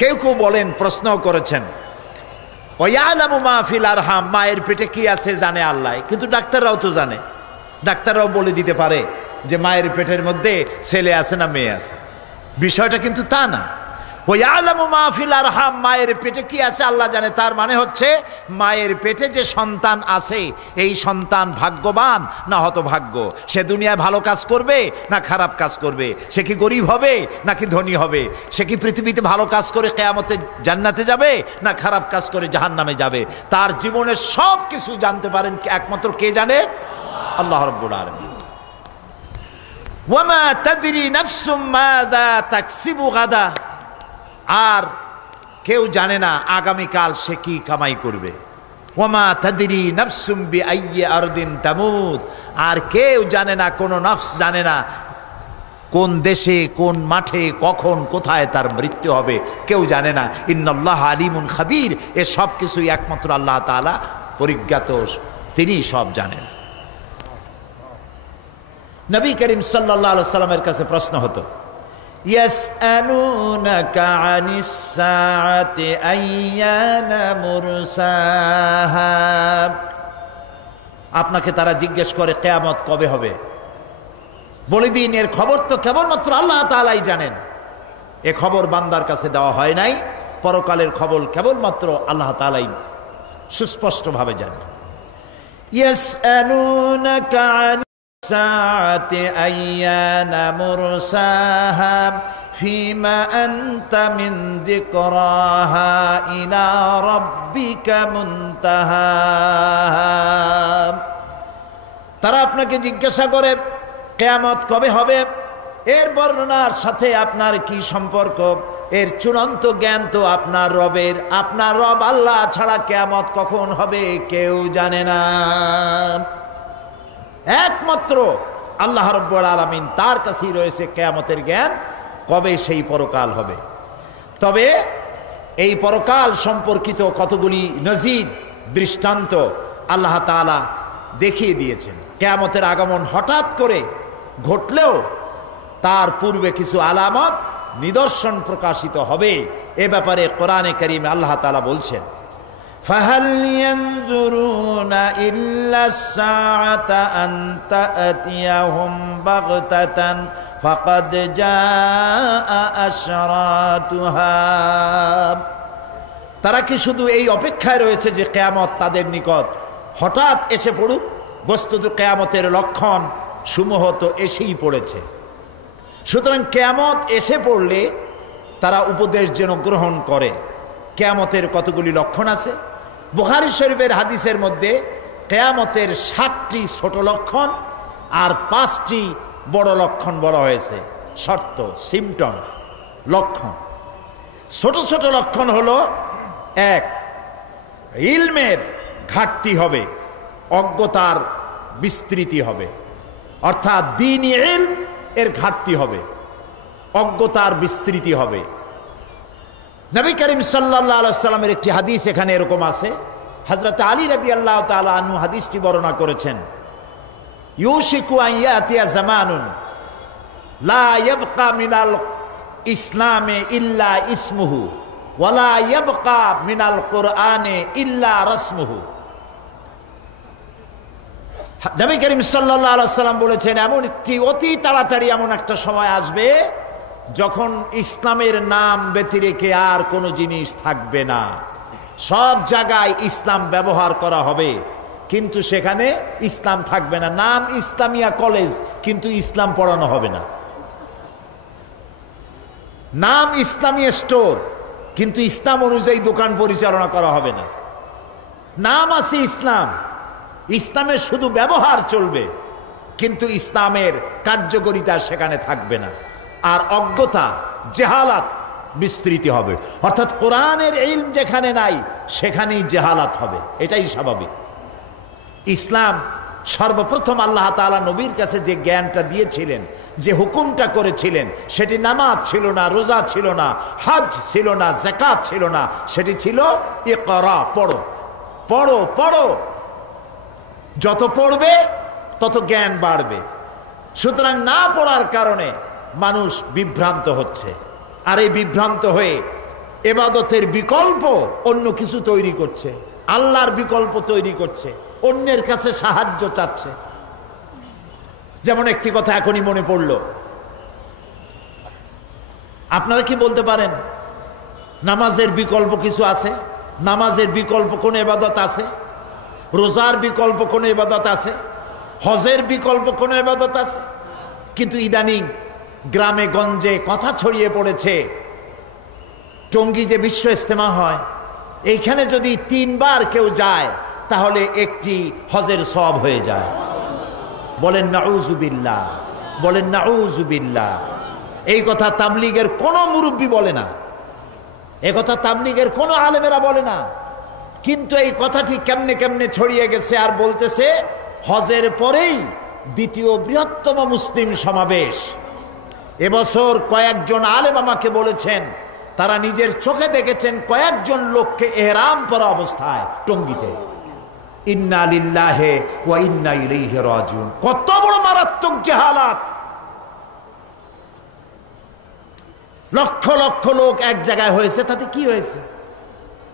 কেউ কেউ বলেন, প্রশ্ন করেছেন, ওয়ায়ালামু মা ফিল আরহাম, মায়ের পেটে কি আছে জানে আল্লাহ, কিন্তু ডাক্তাররাও তো জানে। ডাক্তাররাও বলে দিতে পারে যে মায়ের পেটের মধ্যে ছেলে আছে না মেয়ে আছে। বিষয়টা কিন্তু তা না। ওয়ালামু মা ফিল আরহাম, মায়ের পেটে কি আছে আল্লাহ জানে। তার মানে হচ্ছে মায়ের পেটে যে সন্তান আছে এই সন্তান ভাগ্যবান না হতভাগ্য, সে দুনিয়ায় ভালো কাজ করবে না খারাপ কাজ করবে, সে কি গরিব হবে নাকি ধনী হবে, সে কি পৃথিবীতে ভালো কাজ করে কিয়ামতে জান্নাতে যাবে না খারাপ কাজ করে জাহান্নামে যাবে। তার জীবনের সব কিছু জানতে পারেন একমাত্র কে জানে? আল্লাহ রাব্বুল আলামিন। ওয়ামা তাদরি নাফসুম মাযা তাকসিবু গাদা, আর কেউ জানে না আগামীকাল সে কি কামাই করবে। ওয়ামা তাদরি নাফসুম বিআইয়ি আরদিন তামুত, আর কেউ জানে না, কোন নফস জানে না কোন দেশে কোন মাঠে কখন কোথায় তার মৃত্যু হবে, কেউ জানে না। ইন্নাল্লাহ আলিমুন খাবীর, এ সব কিছুই একমাত্র আল্লাহ তাআলা পরিজ্ঞাত, তিনি সব জানেন। নবী করিম সাল্লাল্লাহু আলাইহি সাল্লামের কাছে প্রশ্ন হতো, ইয়াসআলুনাকা আনিস সাআতি আইয়ানা মুরসাহা, আপনাকে তারা জিজ্ঞেস করে কিয়ামত কবে হবে। বলে দিন এর খবর তো কেবলমাত্র আল্লাহ তাআলাই জানেন। এ খবর বান্দার কাছে দেওয়া হয় নাই, পরকালের খবর কেবলমাত্র আল্লাহ তাআলাই সুস্পষ্টভাবে জানেন। ইয়াসআলুনাকা আনিস সাআতি আইয়ানা মুরসাহা ফিমা আনতা মিন যিকরাহা ইলা রাব্বিকা মুনতাহা, তারা আপনাকে জিজ্ঞাসা করে কিয়ামত কবে হবে, এর বর্ণনার সাথে আপনার কি সম্পর্ক। এর চূড়ান্ত জ্ঞান তো আপনার রবের, আপনার রব আল্লাহ ছাড়া কিয়ামত কখন হবে কেউ জানে না। একমাত্র আল্লাহ রাব্বুল আলামিন, তার কাছেই রয়েছে কিয়ামতের জ্ঞান, কবে সেই পরকাল হবে। তবে এই পরকাল সম্পর্কিত কতগুলি নজির দৃষ্টান্ত আল্লাহ তাআলা দেখিয়ে দিয়েছেন। কিয়ামতের আগমন হঠাৎ করে ঘটলেও তার পূর্বে কিছু আলামত নিদর্শন প্রকাশিত হবে, এ ব্যাপারে কোরআনে কারীমে আল্লাহ তাআলা বলছেন, ফাহাল ইয়ানজুরুনা ইল্লাস সাআতা আন তা'তিয়াহুম বাগতাতান ফাকাদ জাআ আশরাতুহা, তারা কি শুধু এই অপেক্ষায় রয়েছে যে কিয়ামত তাদের নিকট হঠাৎ এসে পড়ুক। বস্তুত কিয়ামতের লক্ষণ সমূহ তো এসেই পড়েছে। সুতরাং কিয়ামত এসে পড়লে তারা উপদেশ যেন গ্রহণ করে। কিয়ামতের কতগুলি লক্ষণ আছে। বুখারী শরীফের হাদিসের মধ্যে কিয়ামতের 7টি ছোট লক্ষণ আর 5টি বড় লক্ষণ বলা হয়েছে। শর্ত, সিমটম, লক্ষণ। ছোট ছোট লক্ষণ হলো, 1, ইলমের ঘাটতি হবে, অজ্ঞতার বিস্তৃতি হবে, অর্থাৎ দ্বীনি ইলম এর ঘাটতি হবে, অজ্ঞতার বিস্তৃতি হবে। নবী করিম সাল্লাল্লাহু আলাইহি সাল্লামের একটি হাদিস এখানে এরকম আছে। হযরত আলী রাদিয়াল্লাহু তাআলা আনহু হাদিসটি বর্ণনা করেছেন, ইউশিকু আন ইয়াতিয়া জামানুন লা ইয়াবকা মিনাল ইসলামে ইল্লা ইসমুহু ওয়া লা ইয়াবকা মিনাল কুরআনে ইল্লা রাসমুহু। নবী করিম সাল্লাল্লাহু আলাইহি সাল্লাম বলেছেন, এমন একটি অতি তাড়াতাড়ি এমন একটা সময় আসবে যখন ইসলামের নাম ব্যতিরেকে আর কোনো জিনিস থাকবে না। সব জায়গায় ইসলাম ব্যবহার করা হবে, কিন্তু সেখানে ইসলাম থাকবে না। নাম ইসলামিয়া কলেজ, কিন্তু ইসলাম পড়ানো হবে না। নাম ইসলামী স্টোর, কিন্তু ইসলাম অনুযায়ী দোকান পরিচালনা করা হবে না। নাম আছে ইসলাম, ইসলামের শুধু ব্যবহার চলবে, কিন্তু ইসলামের কার্যকারিতা সেখানে থাকবে না। আর অজ্ঞতা, জেহালাত বিস্তৃতি হবে। অর্থাৎ কোরআনের ইলম যেখানে নাই সেখানেই জেহালাত হবে, এটাই স্বাভাবিক। ইসলাম সর্বপ্রথম আল্লাহ তাআলা নবীর কাছে যে জ্ঞানটা দিয়েছিলেন, যে হুকুমটা করেছিলেন, সেটি নামাজ ছিল না, রোজা ছিল না, হজ ছিল না, যাকাত ছিল না, সেটি ছিল ইকরা, পড়ো পড়ো পড়ো। যত পড়বে তত জ্ঞান বাড়বে। সুতরাং না পড়ার কারণে মানুষ বিভ্রান্ত হচ্ছে, আর এই বিভ্রান্ত হয়ে ইবাদতের বিকল্প অন্য কিছু তৈরি করছে, আল্লাহর বিকল্প তৈরি করছে, অন্যের কাছে সাহায্য চাচ্ছে। যেমন একটি কথা এখনই মনে পড়ল, আপনারা কি বলতে পারেন নামাজের বিকল্প কিছু আছে? নামাজের বিকল্প কোন ইবাদত আছে? রোজার বিকল্প কোন ইবাদত আছে? হজের বিকল্প কোন ইবাদত আছে? কিন্তু ইদানিং গ্রামে গঞ্জে কথা ছড়িয়ে পড়েছে, টঙ্গী যে বিশ্ব ইজতেমা হয়, এইখানে যদি 3 বার কেউ যায় তাহলে একটি হজের সওয়াব হয়ে যায়। বলেন নাউজুবিল্লাহ, বলেন নাউজুবিল্লাহ। এই কথা তাবলীগের কোনো মুরব্বী বলে না, এ কথা তাবলীগের কোনো আলেমেরা বলে না, কিন্তু এই কথাটি কেমনে কেমনে ছড়িয়ে গেছে আর বলতেছে হজের পরেই দ্বিতীয় বৃহত্তম মুসলিম সমাবেশ। এবছর কয়েকজন আলেম আমাকে বলেছেন তারা নিজের চোখে দেখেছেন কয়েকজন লোককে ইহরাম পরা অবস্থায় টঙ্গীতে। ইন্না লিল্লাহি ওয়া ইন্না ইলাইহি রাজিউন। কত বড় মারাত্মক জাহালাত! লক্ষ লক্ষ লোক এক জায়গায় হয়েছে, তাতে কি হয়েছে?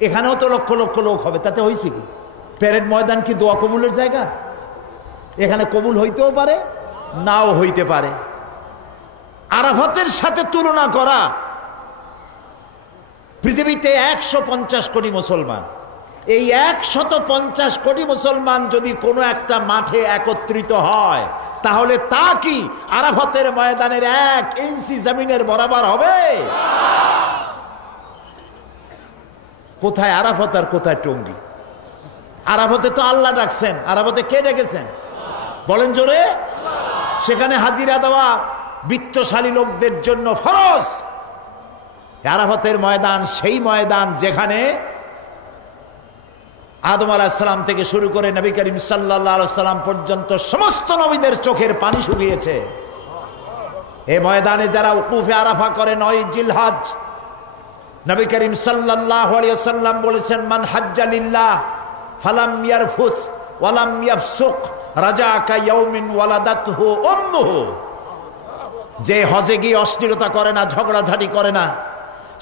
এখানেও তো লক্ষ লক্ষ লোক হবে, তাতে হয়েছে কি? প্যারেড ময়দান কি দোয়া কবুলের জায়গা? এখানে কবুল হইতেও পারে, নাও হইতে পারে। আরাফাতের সাথে তুলনা করা, পৃথিবীতে 150 কোটি মুসলমান, এই 150 কোটি মুসলমান যদি কোনো একটা মাঠে একত্রিত হয় তাহলে তা কি আরাফাতের ময়দানের 1 ইঞ্চি জমিনের বরাবর হবে? কোথায় আরাফাত আর কোথায় টঙ্গী? আরাফাতে তো আল্লাহ ডাকছেন, আরাফাতে কে ডেকেছেন বলেন জোরে? সেখানে হাজিরা দেওয়া বিত্তশালী লোকদের জন্য ফরজ। আরাফাতের ময়দান সেই ময়দান যেখানে আদম আলাইহিস সালাম থেকে শুরু করে নবী করিম সাল্লাল্লাহু আলাইহি সাল্লাম পর্যন্ত সমস্ত নবীদের চোখের পানি শুকিয়েছে। এই ময়দানে যারা উকুফে আরাফা করে 9 জিলহজ, নবী করিম সাল্লাল্লাহু আলাইহি সাল্লাম বলেছেন মান হাজ্জা লিল্লাহ ফালাম ইয়ারফুস ওয়ালাম ইয়াফসুক রাজাকা ইয়াউমিন ওয়ালাদাতহু উম্মুহু। যে হজে গিয়ে অশ্লীলতা করে না, ঝগড়াঝাটি করে না,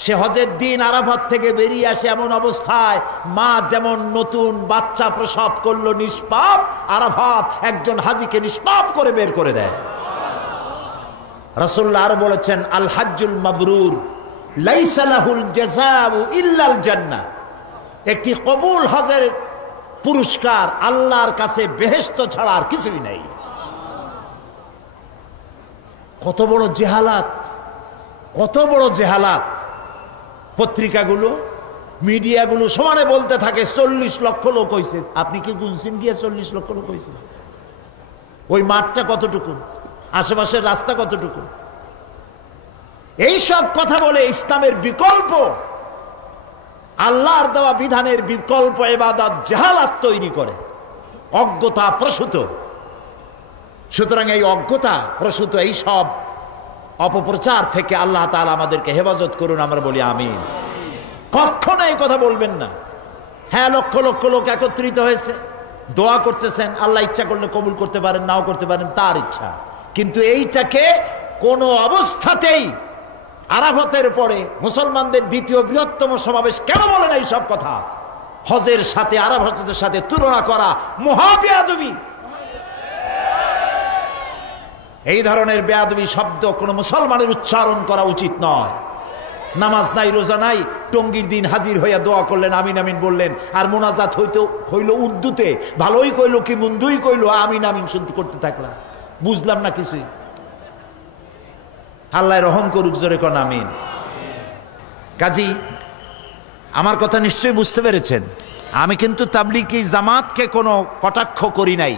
সে হজের দিন আরাফাত থেকে বেরিয়ে আসে এমন অবস্থায় মা যেমন নতুন বাচ্চা প্রসব করলো নিষ্পাপ, আরাফাত একজন হাজীকে নিষ্পাপ করে বের করে দেয়। রাসূলুল্লাহ আর বলেছেন আল হাজ্জুল মাবরুর লাইসা লাহুল জাযাউ ইল্লাল জান্নাহ। একটি কবুল হজের পুরস্কার আল্লাহর কাছে বেহেশত ছাড়া আর কিছুই নেই। কত বড় জেহালাত, কত বড় জেহালাত! পত্রিকাগুলো, মিডিয়াগুলো সমানে বলতে থাকে 40 লক্ষ লোক হয়েছে। আপনি কি গুনছেন গিয়ে 40 লক্ষ লোক হয়েছে? ওই মাঠটা কতটুকু, আশেপাশের রাস্তা কতটুকু? এই সব কথা বলে ইসলামের বিকল্প, আল্লাহর দেওয়া বিধানের বিকল্প ইবাদত জাহালাত তৈরি করে, অজ্ঞতা প্রসূত। সুতরাং এই অজ্ঞতা প্রসূত এই সব অপপ্রচার থেকে আল্লাহ তাআলা আমাদেরকে হেফাজত করুন, আমরা বলি আমিন। কখনো এই কথা বলবেন না। হ্যাঁ, লক্ষ লক্ষ লোক একত্রিত হয়েছে, দোয়া করতেছেন, আল্লাহ ইচ্ছা করলে কবুল করতে পারেন, নাও করতে পারেন, তার ইচ্ছা। কিন্তু এইটাকে কোনো অবস্থাতেই আরাফাতের পরে মুসলমানদের দ্বিতীয় বৃহত্তম সমাবেশ কেন বলেন এই সব কথা? হজের সাথে আরাফাতের সাথে তুলনা করা মহা বেয়াদবি। এই ধরনের বেয়াদবি শব্দ কোনো মুসলমানের উচ্চারণ করা উচিত নয়। নামাজ নাই, রোজা নাই, টঙ্গীর দিন হাজির হইয়া দোয়া করলেন, আমিন আমিন বললেন, আর মোনাজাত হইল উর্দুতে, ভালোই কইলো কি মন্দই কইলো, আমিন আমিন শুনতে করতে থাকলাম, বুঝলাম না কিছুই। আল্লাহ রহম করুক, জোরে কোন আমিন। কাজী আমার কথা নিশ্চয়ই বুঝতে পেরেছেন। আমি কিন্তু তাবলীগী জামাতকে কোনো কটাক্ষ করি নাই,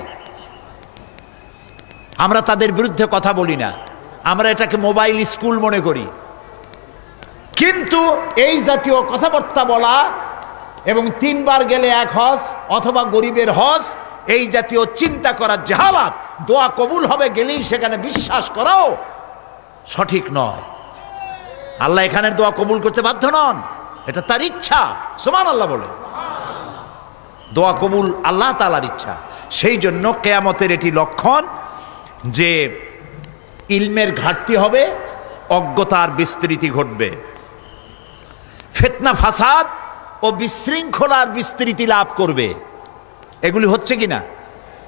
আমরা তাদের বিরুদ্ধে কথা বলি না, আমরা এটাকে মোবাইল স্কুল মনে করি। কিন্তু এই জাতীয় কথাবার্তা বলা এবং 3 বার গেলে 1 হজ অথবা গরিবের হজ, এই জাতীয় চিন্তা করা জাহালাত, দোয়া কবুল হবে গেলেই সেখানে বিশ্বাস করাও সঠিক নয়। আল্লাহ এখানের দোয়া কবুল করতে বাধ্য নন, এটা তার ইচ্ছা। সুবহানাল্লাহ বলে, দোয়া কবুল আল্লাহ তাআলার ইচ্ছা। সেই জন্য কিয়ামতের এটি লক্ষণ যে ইলমের ঘাটতি হবে, অজ্ঞতার বিস্তৃতি ঘটবে, ফিতনা ফাসাদ ও বিশৃঙ্খলার বিস্তৃতি লাভ করবে। এগুলি হচ্ছে কিনা?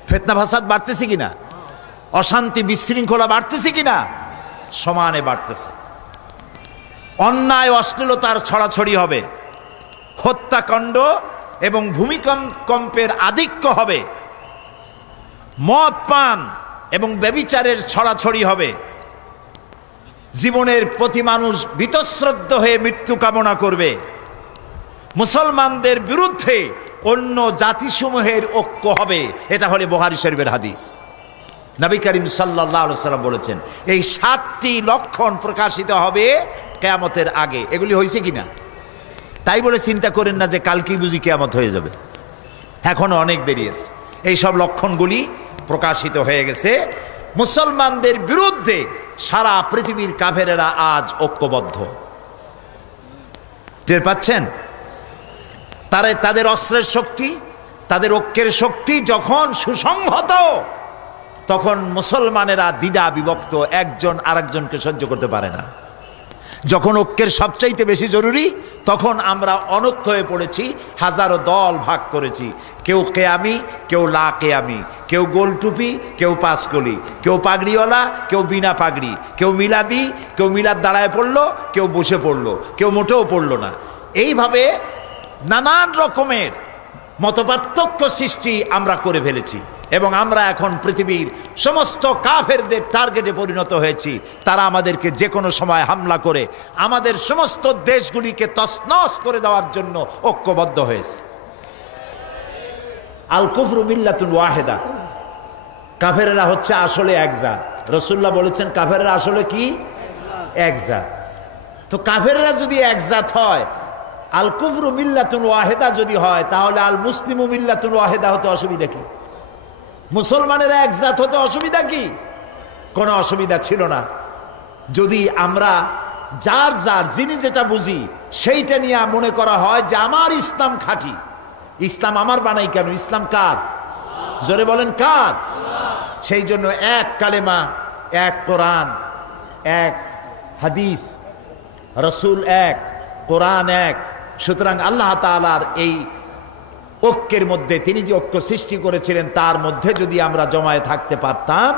ফিতনা ফাসাদ বাড়তেছে কিনা? অশান্তি বিশৃঙ্খলা বাড়তেছে কিনা? সমানে বাড়তেছে। অন্যায় অশ্লীলতার ছড়াছড়ি হবে, হত্যাকাণ্ড এবং ভূমিকম্পের আধিক্য হবে, মদ পান এবং ব্যভিচারের ছড়াছড়ি হবে। জীবনের প্রতি মানুষ বীতশ্রদ্ধ হয়ে মৃত্যু কামনা করবে। মুসলমানদের বিরুদ্ধে অন্য জাতিসমূহের ঐক্য হবে। এটা হলে বুখারী শরীফের হাদিস। নবী করিম সাল্লাল্লাহু আলাইহি ওয়াসাল্লাম বলেছেন এই 7টি লক্ষণ প্রকাশিত হবে কিয়ামতের আগে। এগুলি হয়েছে কিনা? তাই বলে চিন্তা করেন না যে কালকেই বুঝি কিয়ামত হয়ে যাবে, এখনো অনেক দেরি আছে। এই সব লক্ষণগুলি প্রকাশিত হয়ে গেছে। মুসলমানদের বিরুদ্ধে সারা পৃথিবীর কাফেরেরা আজ ঐক্যবদ্ধ। টের পাচ্ছেন? তাদের অস্ত্রের শক্তি, তাদের ঐক্যের শক্তি যখন সুসংহত, তখন মুসলমানেরা দ্বিধা বিভক্ত, একজন আরেকজনকে সহ্য করতে পারে না। যখন ঐক্যের সবচাইতে বেশি জরুরি, তখন আমরা অনৈক্য হয়ে পড়েছি, হাজারো দল ভাগ করেছি। কেউ কেয়ামি, কেউ লা কেয়ামি, কেউ গোল টুপি, কেউ পাঁচকলি, কেউ পাগড়িওয়ালা, কেউ বিনা পাগড়ি, কেউ মিলাদি, কেউ মিলাদ দাঁড়ায় পড়লো, কেউ বসে পড়লো, কেউ মোটেও পড়লো না। এইভাবে নানান রকমের মতপার্থক্য সৃষ্টি আমরা করে ফেলেছি এবং আমরা এখন পৃথিবীর সমস্ত কাফেরদের টার্গেটে পরিণত হয়েছি। তারা আমাদেরকে যে কোনো সময় হামলা করে আমাদের সমস্ত দেশগুলিকে তছনছ করে দেওয়ার জন্য ঐক্যবদ্ধ হয়েছে। আল কুফরু মিল্লাতুন ওয়াহিদা, কাফেরেরা হচ্ছে আসলে এক জাত। রাসূলুল্লাহ বলেছেন কাফেরেরা আসলে কি? এক জাত। তো কাফেরেরা যদি এক জাত হয়, আল কুফরু মিল্লাতুন ওয়াহিদা যদি হয়, তাহলে আল মুসলিমু মিল্লাতুন ওয়াহিদা হতে অসুবিধা কি? মুসলমানেরা একজাত হতে অসুবিধা কি? কোনো অসুবিধা ছিল না যদি আমরা যার যার যিনি যেটা বুঝি সেইটা নিয়ে মনে করা হয় যে আমার ইসলাম খাঁটি। ইসলাম আমার বানাই কেন? ইসলাম কার? জোরে বলেন কার? সেই জন্য এক কালেমা, এক কোরআন, এক হাদিস, রসুল এক, কোরআন এক। সুতরাং আল্লাহ তাআলার এই ঐক্যের মধ্যে তিনি যে ঐক্য সৃষ্টি করেছিলেন তার মধ্যে যদি আমরা জমায়ে থাকতে পারতাম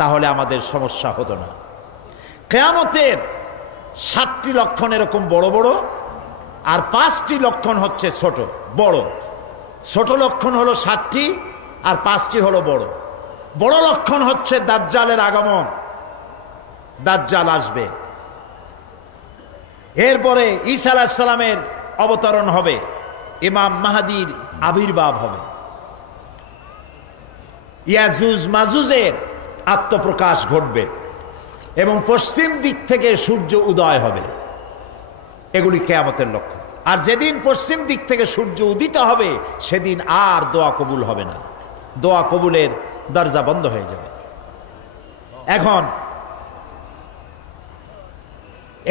তাহলে আমাদের সমস্যা হতো না। কিয়ামতের 7টি লক্ষণ এরকম বড় বড়, আর 5টি লক্ষণ হচ্ছে ছোট। বড় ছোট লক্ষণ হলো 7টি, আর 5টি হলো বড়। বড় লক্ষণ হচ্ছে দাজ্জালের আগমন, দাজ্জাল আসবে। এরপরে ঈসা আলাইহিস সালামের অবতরণ হবে, ইমাম মাহদীর আবির্ভাব হবে, ইয়াজুজ মাজুজের আত্মপ্রকাশ ঘটবে এবং পশ্চিম দিক থেকে সূর্য উদয় হবে। এগুলি কিয়ামতের লক্ষণ। আর যেদিন পশ্চিম দিক থেকে সূর্য উদিত হবে সেদিন আর দোয়া কবুল হবে না, দোয়া কবুলের দরজা বন্ধ হয়ে যাবে। এখন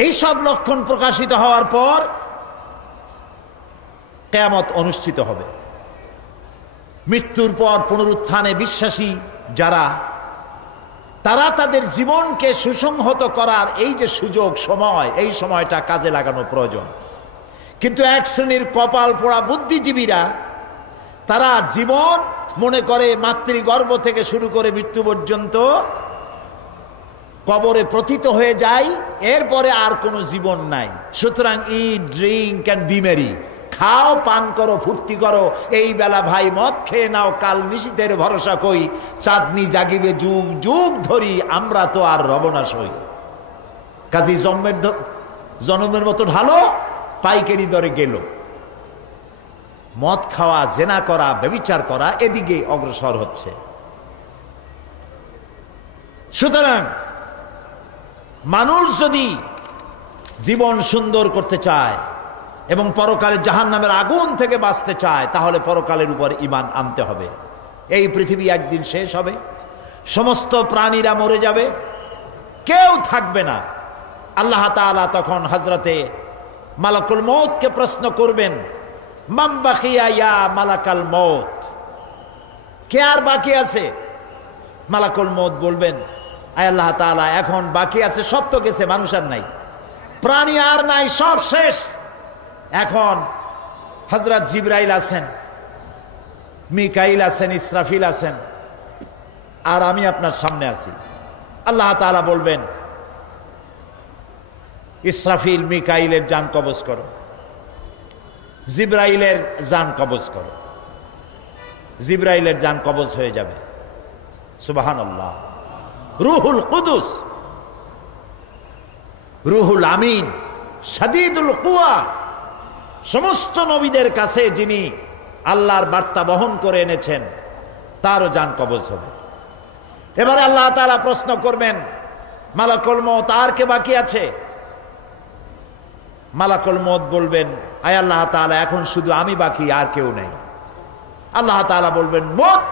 এই সব লক্ষণ প্রকাশিত হওয়ার পর কিয়ামত অনুষ্ঠিত হবে। মৃত্যুর পর পুনরুত্থানে বিশ্বাসী যারা, তারা তাদের জীবনকে সুসংহত করার এই যে সুযোগ, সময়, এই সময়টা কাজে লাগানো প্রয়োজন। কিন্তু এক শ্রেণীর কপাল পোড়া বুদ্ধিজীবীরা তারা জীবন মনে করে মাতৃগর্ভ থেকে শুরু করে মৃত্যু পর্যন্ত কবরে প্রথিত হয়ে যায়, এরপরে আর কোনো জীবন নাই। সুতরাং ইট, ড্রিঙ্ক অ্যান্ড বি মেরি, খাও, পান করো, ফুর্তি করো, এই বেলা ভাই মদ খেয়ে নাও, কাল নিশীথের ভরসা কই, চাঁদনি জাগিবে যুগ যুগ ধরি, আমরা তো আর রব না সই। কাজী জন্মের মতো ঢালো, পাইকারি দরে গেল। মদ খাওয়া, জেনা করা, ব্যভিচার করা এদিকে অগ্রসর হচ্ছে। সুতরাং মানুষ যদি জীবন সুন্দর করতে চায় এবং পরকালে জাহান্নামের আগুন থেকে বাঁচতে চায়, তাহলে পরকালের উপর ঈমান আনতে হবে। এই পৃথিবী একদিন শেষ হবে, সমস্ত প্রাণীরা মরে যাবে, কেউ থাকবে না। আল্লাহ তাআলা তখন হযরতে মালাকুল মউতকে প্রশ্ন করবেন, মান বাকিয়া ইয়া মালাকাল মউত, কে আর বাকি আছে? মালাকুল মউত বলবেন, আয় আল্লাহ তাআলা, এখন বাকি আছে, সব তো গেছে, মানুষ আর নাই, প্রাণী আর নাই, সব শেষ। এখন হযরত জিবরাইল আছেন, মিকাইল আছেন, ইসরাফিল আছেন, আর আমি আপনার সামনে আছি। আল্লাহ তাআলা বলবেন, ইসরাফিল মিকাইলের জান কবজ করো, জিব্রাইলের জান কবজ করো। জিব্রাইলের জান কবজ হয়ে যাবে। সুবহানাল্লাহ। রূহুল কুদুস, রূহুল আমিন, শাদীদুল কুওয়া, সমস্ত নবীদের কাছে যিনি আল্লাহর বার্তা বহন করে এনেছেন তারও জান কবজ হবে। এবারে আল্লাহ তাআলা প্রশ্ন করবেন, মালাকুল মউত আর কে বাকি আছে? মালাকুল মউত বলবেন, আয় আল্লাহ তাআলা, এখন শুধু আমি বাকি, আর কেউ নেই। আল্লাহ তাআলা বলবেন, মউত,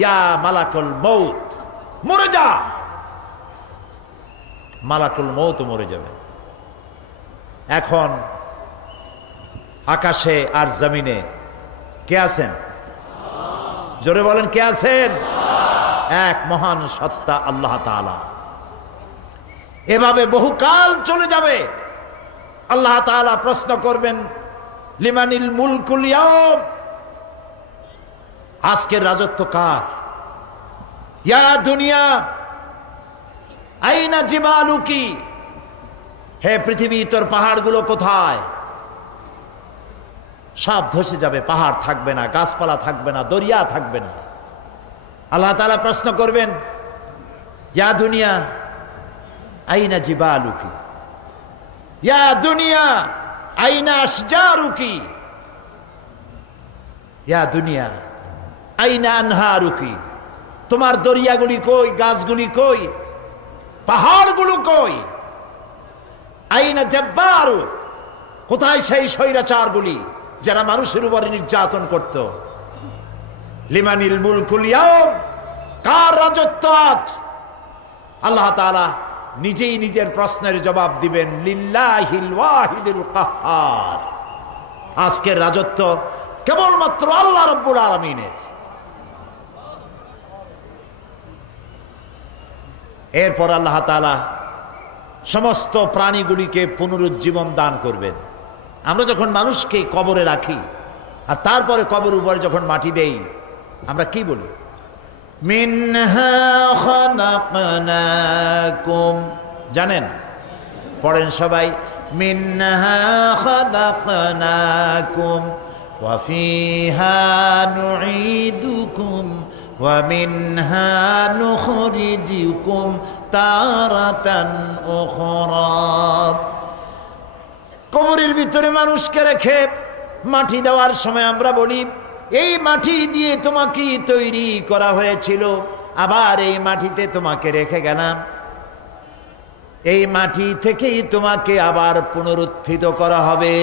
ইয়া মালাকুল মউত, মরে যা। মালাকুল মউত মরে যাবে। এখন আকাশে আর জমিনে কে আছেন? জোরে বলেন, কে আছেন? এক মহান সত্তা আল্লাহ তাআলা। এভাবে বহুকাল চলে যাবে। আল্লাহ তাআলা প্রশ্ন করবেন, লিমানিল মুলকুল ইয়াউম, আজকের রাজত্ব কার? ইয়া দুনিয়া আইনা জিবালুকি, হে পৃথিবী তোর পাহাড়গুলো কোথায়? সব ধসে যাবে, পাহাড় থাকবে না, গাছপালা থাকবে না, দরিয়া থাকবে না। আল্লাহ তাআলা প্রশ্ন করবেন, ইয়া দুনিয়া আইনা জিবালুকি, ইয়া দুনিয়া আইনা আশজারুকি, ইয়া দুনিয়া আইনা আনহারুকি, তোমার দরিয়াগুলি কই, গাছগুলি কই, পাহাড়গুলো কই? আইনা জাব্বারু, কোথায় সেই স্বৈরাচারগুলি যারা মানুষের উপরে নির্যাতন করত? লিমানিল মুলকুল ইয়াউম, কার রাজত্ব আজ? আল্লাহ তাআলা নিজেই নিজের প্রশ্নের জবাব দিবেন, লিল্লাহিল ওয়াহিদুল কাহ্হার, আজকের রাজত্ব কেবলমাত্র আল্লাহ রাব্বুল আলামিনের। এরপর আল্লাহ তাআলা সমস্ত প্রাণীগুলিকে পুনরুজ্জীবন দান করবেন। আমরা যখন মানুষকে কবরে রাখি আর তারপরে কবর উপরে যখন মাটি দেই, আমরা কি বলি? মিনহা খালাকনাকুম, জানেন? পড়েন সবাই, মিনহা খালাকনাকুম ওয়া ফিহা নুঈদুকুম ওয়া মিনহা নুখরিজুকুম তারাতান উখরা। কবরের ভিতরে মানুষকে রেখে মাটি দেওয়ার সময় আমরা বলি, এই মাটি দিয়ে তোমাকে তৈরি করা হয়েছিল, আবার এই মাটিতে তোমাকে রেখে গেলাম, এই মাটি থেকেই তোমাকে আবার পুনরুত্থিত করা হবে।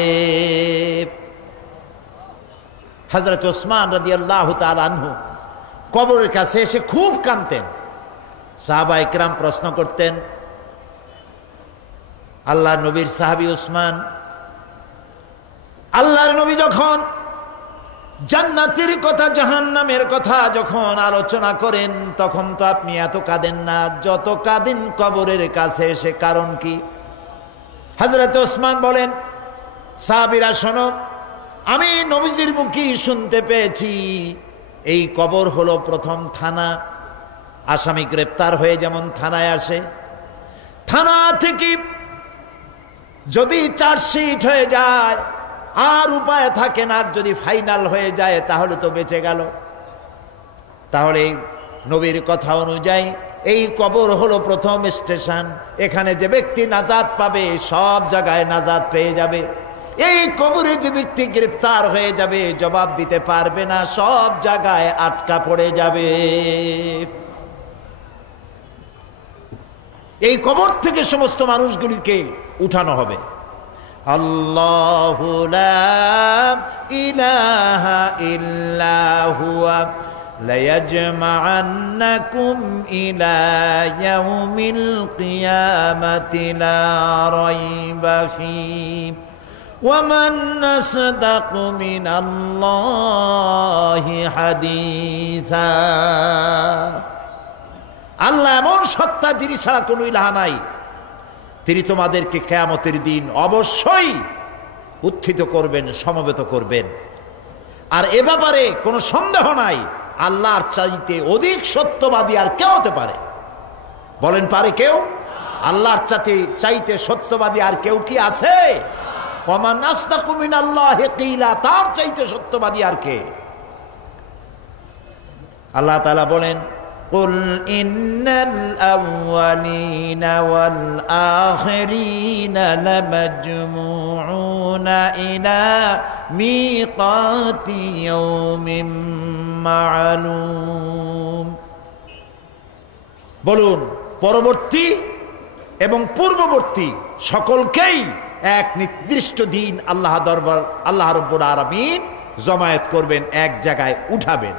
হযরত ওসমান রাদিয়াল্লাহু তাআলা আনহু কবরের কাছে এসে খুব কাঁদতেন। সাহাবায়ে কেরাম প্রশ্ন করতেন, আল্লাহ নবীর সাহাবী ওসমান, আল্লাহর নবী যখন জান্নাতের কথা, জাহান্নামের কথা যখন আলোচনা করেন, তখন তো আপনি এত কাঁদেন না যত কাঁদেন কবরের কাছে এসে, কারণ কি? হযরত ওসমান বলেন, সাহাবীরা শোনো, আমি নবীজির মুখে শুনতে পেয়েছি এই কবর হলো প্রথম থানা। আসামি গ্রেপ্তার হয়ে যেমন থানায় আসে, থানা থেকে যদি চার্জশিট হয়ে যায় আর উপায় থাকে না, আর যদি ফাইনাল হয়ে যায় তাহলে তো বেঁচে গেল। তাহলে নবীর কথা অনুযায়ী এই কবর হলো প্রথম স্টেশন। এখানে যে ব্যক্তি নাজাত পাবে সব জায়গায় নাজাত পেয়ে যাবে। এই কবরে যে ব্যক্তি গ্রেফতার হয়ে যাবে, জবাব দিতে পারবে না, সব জায়গায় আটকা পড়ে যাবে। এই কবর থেকে সমস্ত মানুষগুলিকে উঠানো হবে। আল্লাহু লা ইলাহা ইল্লা হুয়া লায়াজমাআন্নাকুম ইলা ইয়াউমিল কিয়ামাতি লা রাইবা ফীহি ওয়া মান আসদাকু মিনাল্লাহি হাদিসা। আল্লাহ এমন সত্তা যিনি ছাড়া কোনো ইলাহ নাই, তিনি তোমাদেরকে কিয়ামতের দিন অবশ্যই উত্থিত করবেন, সমবেত করবেন। আর এ ব্যাপারে কোনো সন্দেহ নাই, আল্লাহর চাইতে অধিক সত্যবাদী আর কেউ হতে পারে? বলেন, পারে কেউ? আল্লাহর চাইতে সত্যবাদী আর কেউ কি আছে? ওয়ামান আসদাকু মিনাল্লাহি কিলা, তার চাইতে সত্যবাদী আর কে? আল্লাহ তাআলা বলেন, কুল ইন্নাল আউয়ালিনা ওয়াল আখিরিনা লামাজমুউনা ইলা মিকাতি ইয়াউমিন মা'লুম। বলুন, পরবর্তী এবং পূর্ববর্তী সকলকেই এক নির্দিষ্ট দিন আল্লাহ রাব্বুল আলামিন জমায়েত করবেন, এক জায়গায় উঠাবেন।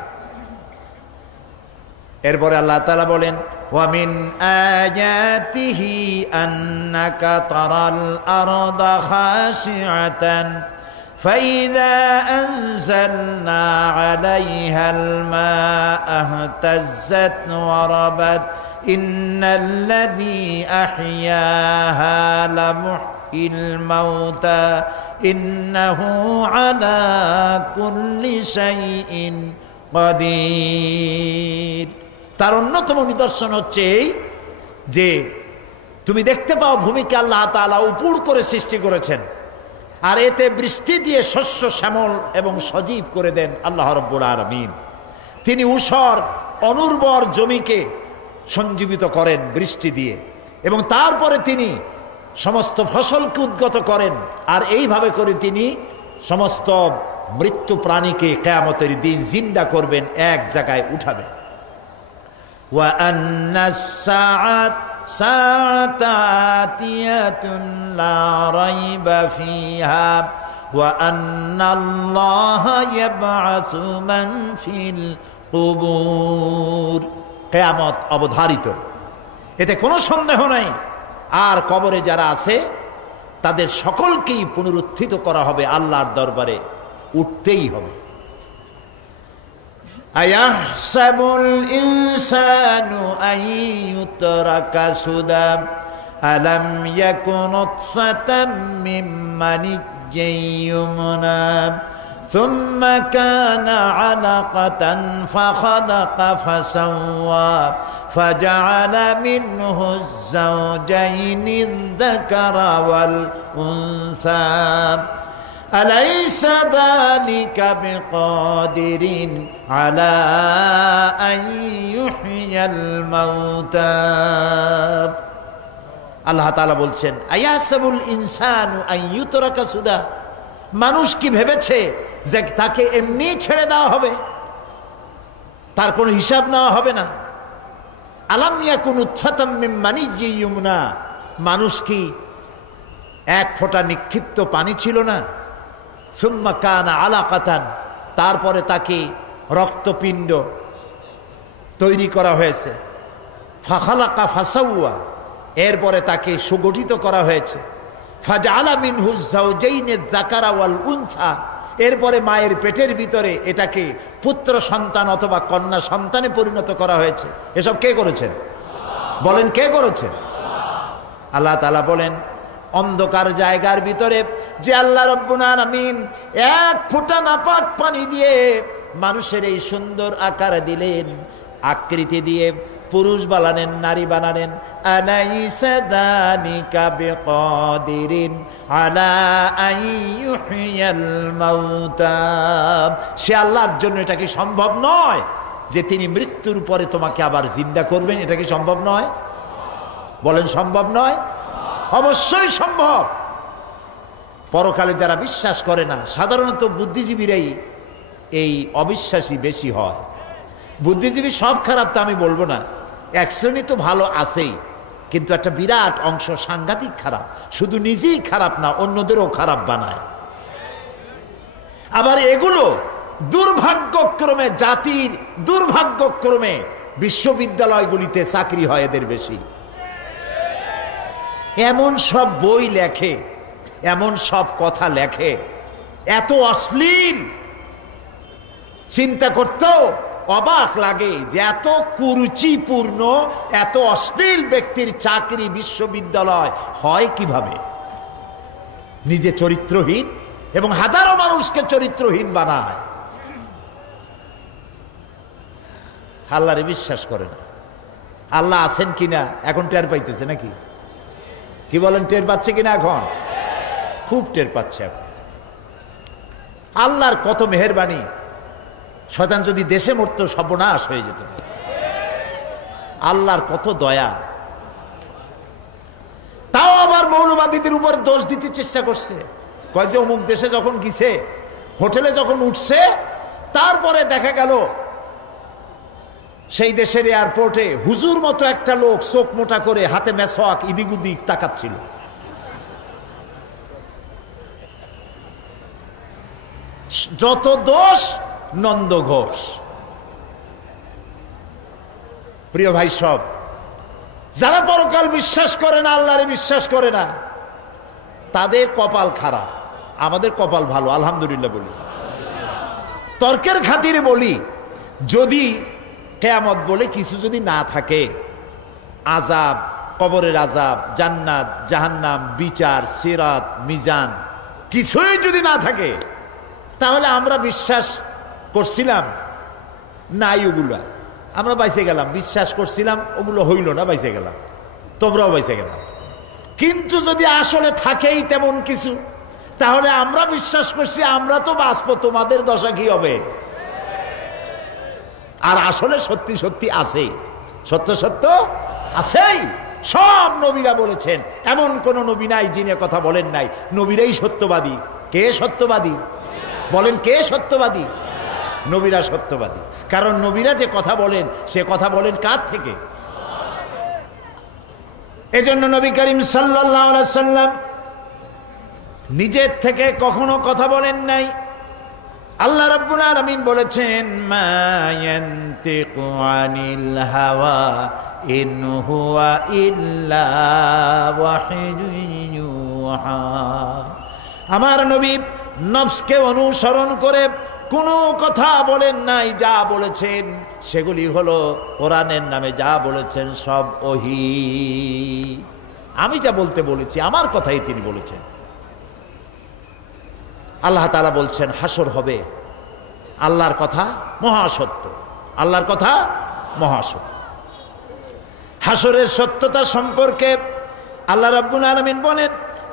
এরপরে আল্লাহ তাআলা বলেন, ওয়া মিন আয়াতিহি আন্নাকা তারাল আরদা খাশিআতান ফাইযা আনজালনা আলাইহাল মাআ ইহতাজ্জাত ওয়া রাবাত ইন্নাল্লাযী আহইয়াহা লামুহয়িল মাউতা ইন্নাহু আলা কুল্লি শাইইন কাদির। তার অন্যতম নিদর্শন হচ্ছে এই যে তুমি দেখতে পাও ভূমিকে আল্লাহ তাআলা উপুড় করে সৃষ্টি করেছেন, আর এতে বৃষ্টি দিয়ে শস্য শ্যামল এবং সজীব করে দেন আল্লাহ রাব্বুল আলামিন। তিনি ঊষর অনুর্বর জমিকে সঞ্জীবিত করেন বৃষ্টি দিয়ে, এবং তারপরে তিনি সমস্ত ফসলকে উদ্গত করেন, আর এইভাবে করে তিনি সমস্ত মৃত্যু প্রাণীকে কিয়ামতের দিন জিন্দা করবেন, এক জায়গায় উঠাবেন। ওয়া আন্নাস সাআতা আতিয়াতুন লা রাইবা ফিহা ওয়া আন্নাল্লাহা ইয়াবআসু মান ফিল কুবুর। কিয়ামত অবধারিত, এতে কোনো সন্দেহ নাই। আর কবরে যারা আছে তাদের সকলকেই পুনরুত্থিত করা হবে, আল্লাহর দরবারে উঠতেই হবে। আয়াহসাবুল ইনসানু আইয়ুতরাকা সুদা আলাম ইয়াকুন নুতফাতাম মিন মানিয়্যিন ইউমনা সুম্মা কানা আলাকাতান ফাখালাকা ফাসাওয়া ফাজআলা মিনহু আয-যাওজাইনি আয-যাকারা ওয়াল উনসা আলাইসা যালিকা বিকাদিরিন আলা আন ইউহইয়াল মাউতা। আল্লাহ তাআলা বলছেন, আয়াসাবুল ইনসানু আন ইউতরাকা সুদা, মানুষ কি ভেবেছে যে তাকে এমনি ছেড়ে দেওয়া হবে, তার কোনো হিসাব নেওয়া হবে না? আলাম ইয়াকুন নুতফাতাম মিন মানিয়্যিন ইউমনা, মানুষ কি এক ফোঁটা নিক্ষিপ্ত পানি ছিল না? সুম্মা কানা আলাকাতান, তারপরে তাকে রক্তপিণ্ড তৈরি করা হয়েছে। ফাখালাকা ফাসাওয়া, এরপরে তাকে সুগঠিত করা হয়েছে। ফাজআলা মিনহু আয-যাওজাইনি আয-যাকারা ওয়াল উনসা, এরপরে মায়ের পেটের ভিতরে এটাকে পুত্র সন্তান অথবা কন্যা সন্তানে পরিণত করা হয়েছে। এসব কে করেছেন? বলেন, কে করেছেন? আল্লাহ তাআলা বলেন, অন্ধকার জায়গার ভিতরে যে আল্লাহ রাব্বুল আলামিন এক ফোঁটা নাপাক পানি দিয়ে মানুষের এই সুন্দর আকার দিলেন, আকৃতি দিয়ে পুরুষ বানালেন, নারী বানালেন। আলাইসা যালিকা বিকাদিরিন আলা আন ইউহইয়াল মাউতা, সে আল্লাহর জন্য এটা কি সম্ভব নয় যে তিনি মৃত্যুর পরে তোমাকে আবার জিন্দা করবেন? এটা কি সম্ভব নয়? বলেন, সম্ভব নয়? অবশ্যই সম্ভব। পরকালে যারা বিশ্বাস করে না, সাধারণত বুদ্ধিজীবীরাই এই অবিশ্বাসী বেশি হয়। বুদ্ধিজীবী সব খারাপ তা আমি বলবো না, এক শ্রেণী তো ভালো আছেই, কিন্তু একটা বিরাট অংশ সাংঘাতিক খারাপ। শুধু নিজেই খারাপ না, অন্যদেরও খারাপ বানায়। আবার এগুলো দুর্ভাগ্যক্রমে, জাতির দুর্ভাগ্যক্রমে বিশ্ববিদ্যালয়গুলিতে চাকরি হয় এদের বেশি। এমন সব বই লেখে, এমন সব কথা লেখে, এত অশ্লীল, চিন্তা করতেও অবাক লাগে যে এত কুরুচিপূর্ণ, এত অশ্লীল ব্যক্তির চাকরি বিশ্ববিদ্যালয় হয় কিভাবে? নিজে চরিত্রহীন এবং হাজারো মানুষকে চরিত্রহীন বানায়। আল্লাহরে বিশ্বাস করে না। আল্লাহ আছেন কিনা এখন টের পাইতেছে নাকি? কি বলেন, টের পাচ্ছে কিনা? এখন খুব টের পাচ্ছে। এখন আল্লাহর কত মেহেরবানি, শয়তান যদি দেশে মরতো সর্বনাশ হয়ে যেত। আল্লাহর কত দয়া। তাও আবার মৌলবাদীদের উপর দোষ দিতে চেষ্টা করছে। কয় যে অমুক দেশে যখন গিয়েছে, হোটেলে যখন উঠছে, তারপরে দেখা গেল সেই দেশের এয়ারপোর্টে হুজুর মতো একটা লোক চোখ মোটা করে হাতে মেসওয়াক ইদিক উদিক তাকাচ্ছিল। যত দোষ নন্দ ঘোষ। প্রিয় ভাই, সব যারা পরকাল বিশ্বাস করে না, আল্লাহরে বিশ্বাস করে না, তাদের কপাল খারাপ। আমাদের কপাল ভালো, আলহামদুলিল্লাহ বলি। তর্কের খাতিরে বলি, যদি কিয়ামত বলে কিছু যদি না থাকে, আযাব, কবরের আযাব, জান্নাত, জাহান্নাম, বিচার, সিরাত, মিজান কিছুই যদি না থাকে, তাহলে আমরা বিশ্বাস করছিলাম নাই, ওগুলা আমরা বাইসে গেলাম। বিশ্বাস করছিলাম, ওগুলো হইল না, বাইসে গেলাম, তোমরাও বাইসে গেলাম। কিন্তু যদি আসলে থাকেই তেমন কিছু, তাহলে আমরা বিশ্বাস করছি আমরা তো বাঁচবো, তোমাদের দশা কি হবে? আর আসলে সত্যি সত্যি আছেই, সত্য সত্য আছেই। সব নবীরা বলেছেন, এমন কোন নবী নাই যিনি কথা বলেন নাই। নবীরাই সত্যবাদী। কে সত্যবাদী বলেন? কে সত্যবাদী? নবীরা সত্যবাদী। কারণ নবীরা যে কথা বলেন, সে কথা বলেন কার থেকে? এজন্য নবী করিম সাল্লাল্লাহু আলাইহি সাল্লাম নিজের থেকে কখনো কথা বলেন নাই। আল্লাহ রাব্বুল আলামিন বলেছেন, মা ইয়ানতিকু আনিল হাওয়া ইন হুয়া ইল্লা ওয়াহিয়ুন ইউহা। আমার নবী নফসকে অনুসরণ করে কোনো কথা বলেন নাই। যা বলেছেন সেগুলি হলো কোরআনের নামে যা বলেছেন সব ওহী। আমি যা বলতে বলেছি আমার কথাই তিনি বলেছেন। আল্লাহ তাআলা বলছেন হাসর হবে। আল্লাহর কথা মহাসত্য, আল্লাহর কথা মহাসত্য। হাসরের সত্যতা সম্পর্কে আল্লাহ রাব্বুল আলামিন বলেন,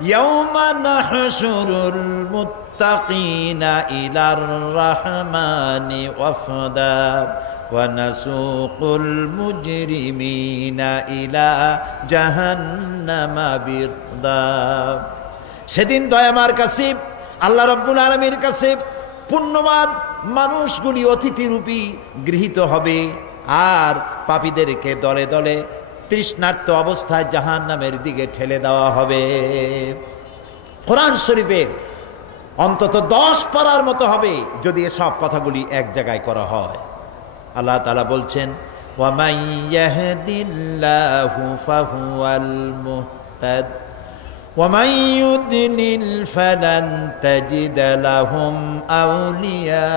ইয়াউমা নাহশুরুল মুত্তাকিনা ইলার রাহমানি ওয়াফদা ওয়া নাসুকুল মুজরিমিনা ইলা জাহান্নামা বিরদা। সেদিন দয়াময় কাছে আল্লাহ রাব্বুল আলামিনের কাছে পুণ্যবান মানুষগুলি অতিথিরূপী গৃহীত হবে, আর পাপীদেরকে দলে দলে তৃষ্ণার্ত অবস্থায় জাহান্নামের দিকে ঠেলে দেওয়া হবে। কোরআন শরীফের অন্তত 10 পারার মতো হবে যদি এসব কথাগুলি এক জায়গায় করা হয়। আল্লাহ তাআলা বলছেন, ওয়া মান ইয়াহদিল্লাহু ফাহুয়াল মুহতাদ ওয়া মান ইউদ্লিল ফালান তাজিদ লাহুম আউলিয়া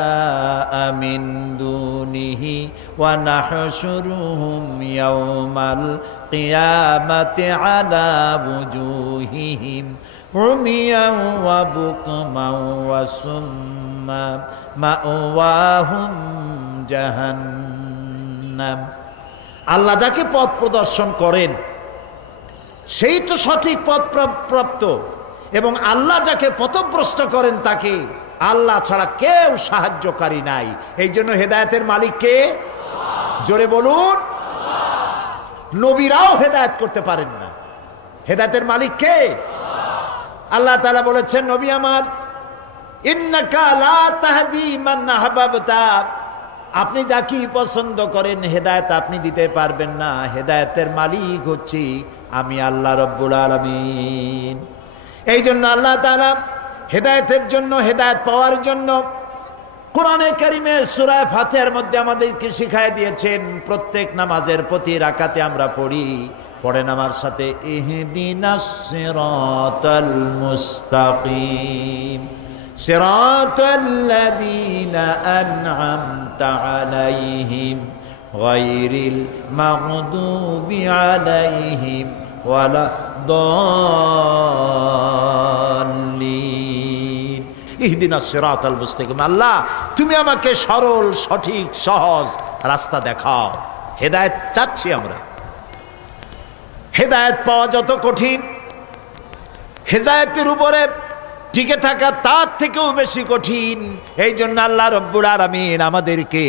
মিন দুনিহি ওয়া নাহশুরুহুম ইয়াওমাল কিয়ামাতি আলা বুজুহিহিম উমিয়ান ওয়া বুকমান ওয়া সুম্মা মাওয়াহুম জাহান্নাম। আল্লাহ যাকে পথ প্রদর্শন করেন সেই তো সঠিক পথ প্রাপ্ত, এবং আল্লাহ যাকে পথভ্রষ্ট করেন তাকে আল্লাহ ছাড়া কেউ সাহায্যকারী নাই। এই জন্য হেদায়েতের মালিক কে? জোরে বলুন। নবীরাও হেদায়েত করতে পারেন না। হেদায়েতের মালিক কে? আল্লাহ তাআলা বলেছেন, নবী আমার, ইন্নাকা লা তাহদি মান আহবাবতা, আপনি যাকে পছন্দ করেন হেদায়েত আপনি দিতে পারবেন না। হেদায়েতের মালিক হচ্ছি আমি আল্লাহ রাব্বুল আলামিন। এই জন্য আল্লাহ তাআলা হেদায়েতের জন্য, হেদায়েত পাওয়ার জন্য কোরআনে কারীমে সূরা ফাতিহার মধ্যে আমাদেরকে শিখায় দিয়েছেন। প্রত্যেক নামাজের প্রতি রাকাতে আমরা পড়েন আমার সাথে, ইহদিনাস সিরাতাল মুস্তাকিম সিরাতাল্লাযীনা আন'আমতা আলাইহিম গায়রিল মাগদুবি আলাইহিম ওয়ালাদ-দাল্লিন। ইহদিনাস সিরাতাল মুস্তাকিম। আল্লাহ তুমি আমাকে সরল, সঠিক, সহজ রাস্তা দেখাও। হেদায়েত চাচ্ছি আমরা। হেদায়েত পাওয়া যত কঠিন, হেদায়েতের উপরে টিকে থাকা তার থেকেও বেশি কঠিন। এই জন্য আল্লাহ রব্বুল আলামিন আমাদেরকে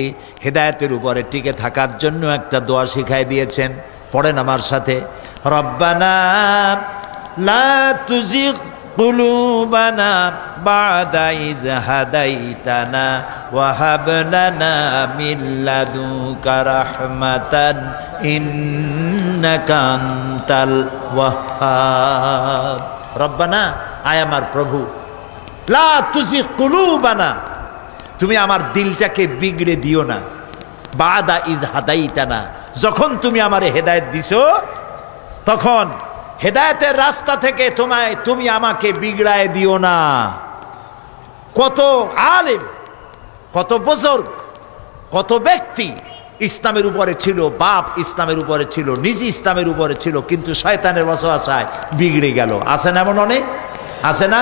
হেদায়েতের উপরে টিকে থাকার জন্য একটা দোয়া শিখাই দিয়েছেন। পড়েন আমার সাথে, রব্বানা লা তুজিগ কুলুবানা বা'দা ইয হাদাইতানা ওয়া হাব লানা মিন লাদুনকা রাহমাতান ইন্নাকা আনতাল ওয়াহ্হাব। রব্বানা, আয় আমার প্রভু, লা তুজিগ কুলুবানা, তুমি আমার দিলটাকে বিগড়ে দিও না, বা'দা ইয হাদাইতানা, যখন তুমি আমারে হেদায়েত দিছো তখন হেদায়েতের রাস্তা থেকে তুমি আমাকে বিগড়ায় দিও না। কত আলেম, কত বুজুর্গ, কত ব্যক্তি ইসলামের উপরে ছিল, বাপ ইসলামের উপরে ছিল, নিজে ইসলামের উপরে ছিল, কিন্তু শয়তানের ওয়াসওয়াসায় বিগড়ে গেল। আছে না এমন অনেক? আছে না?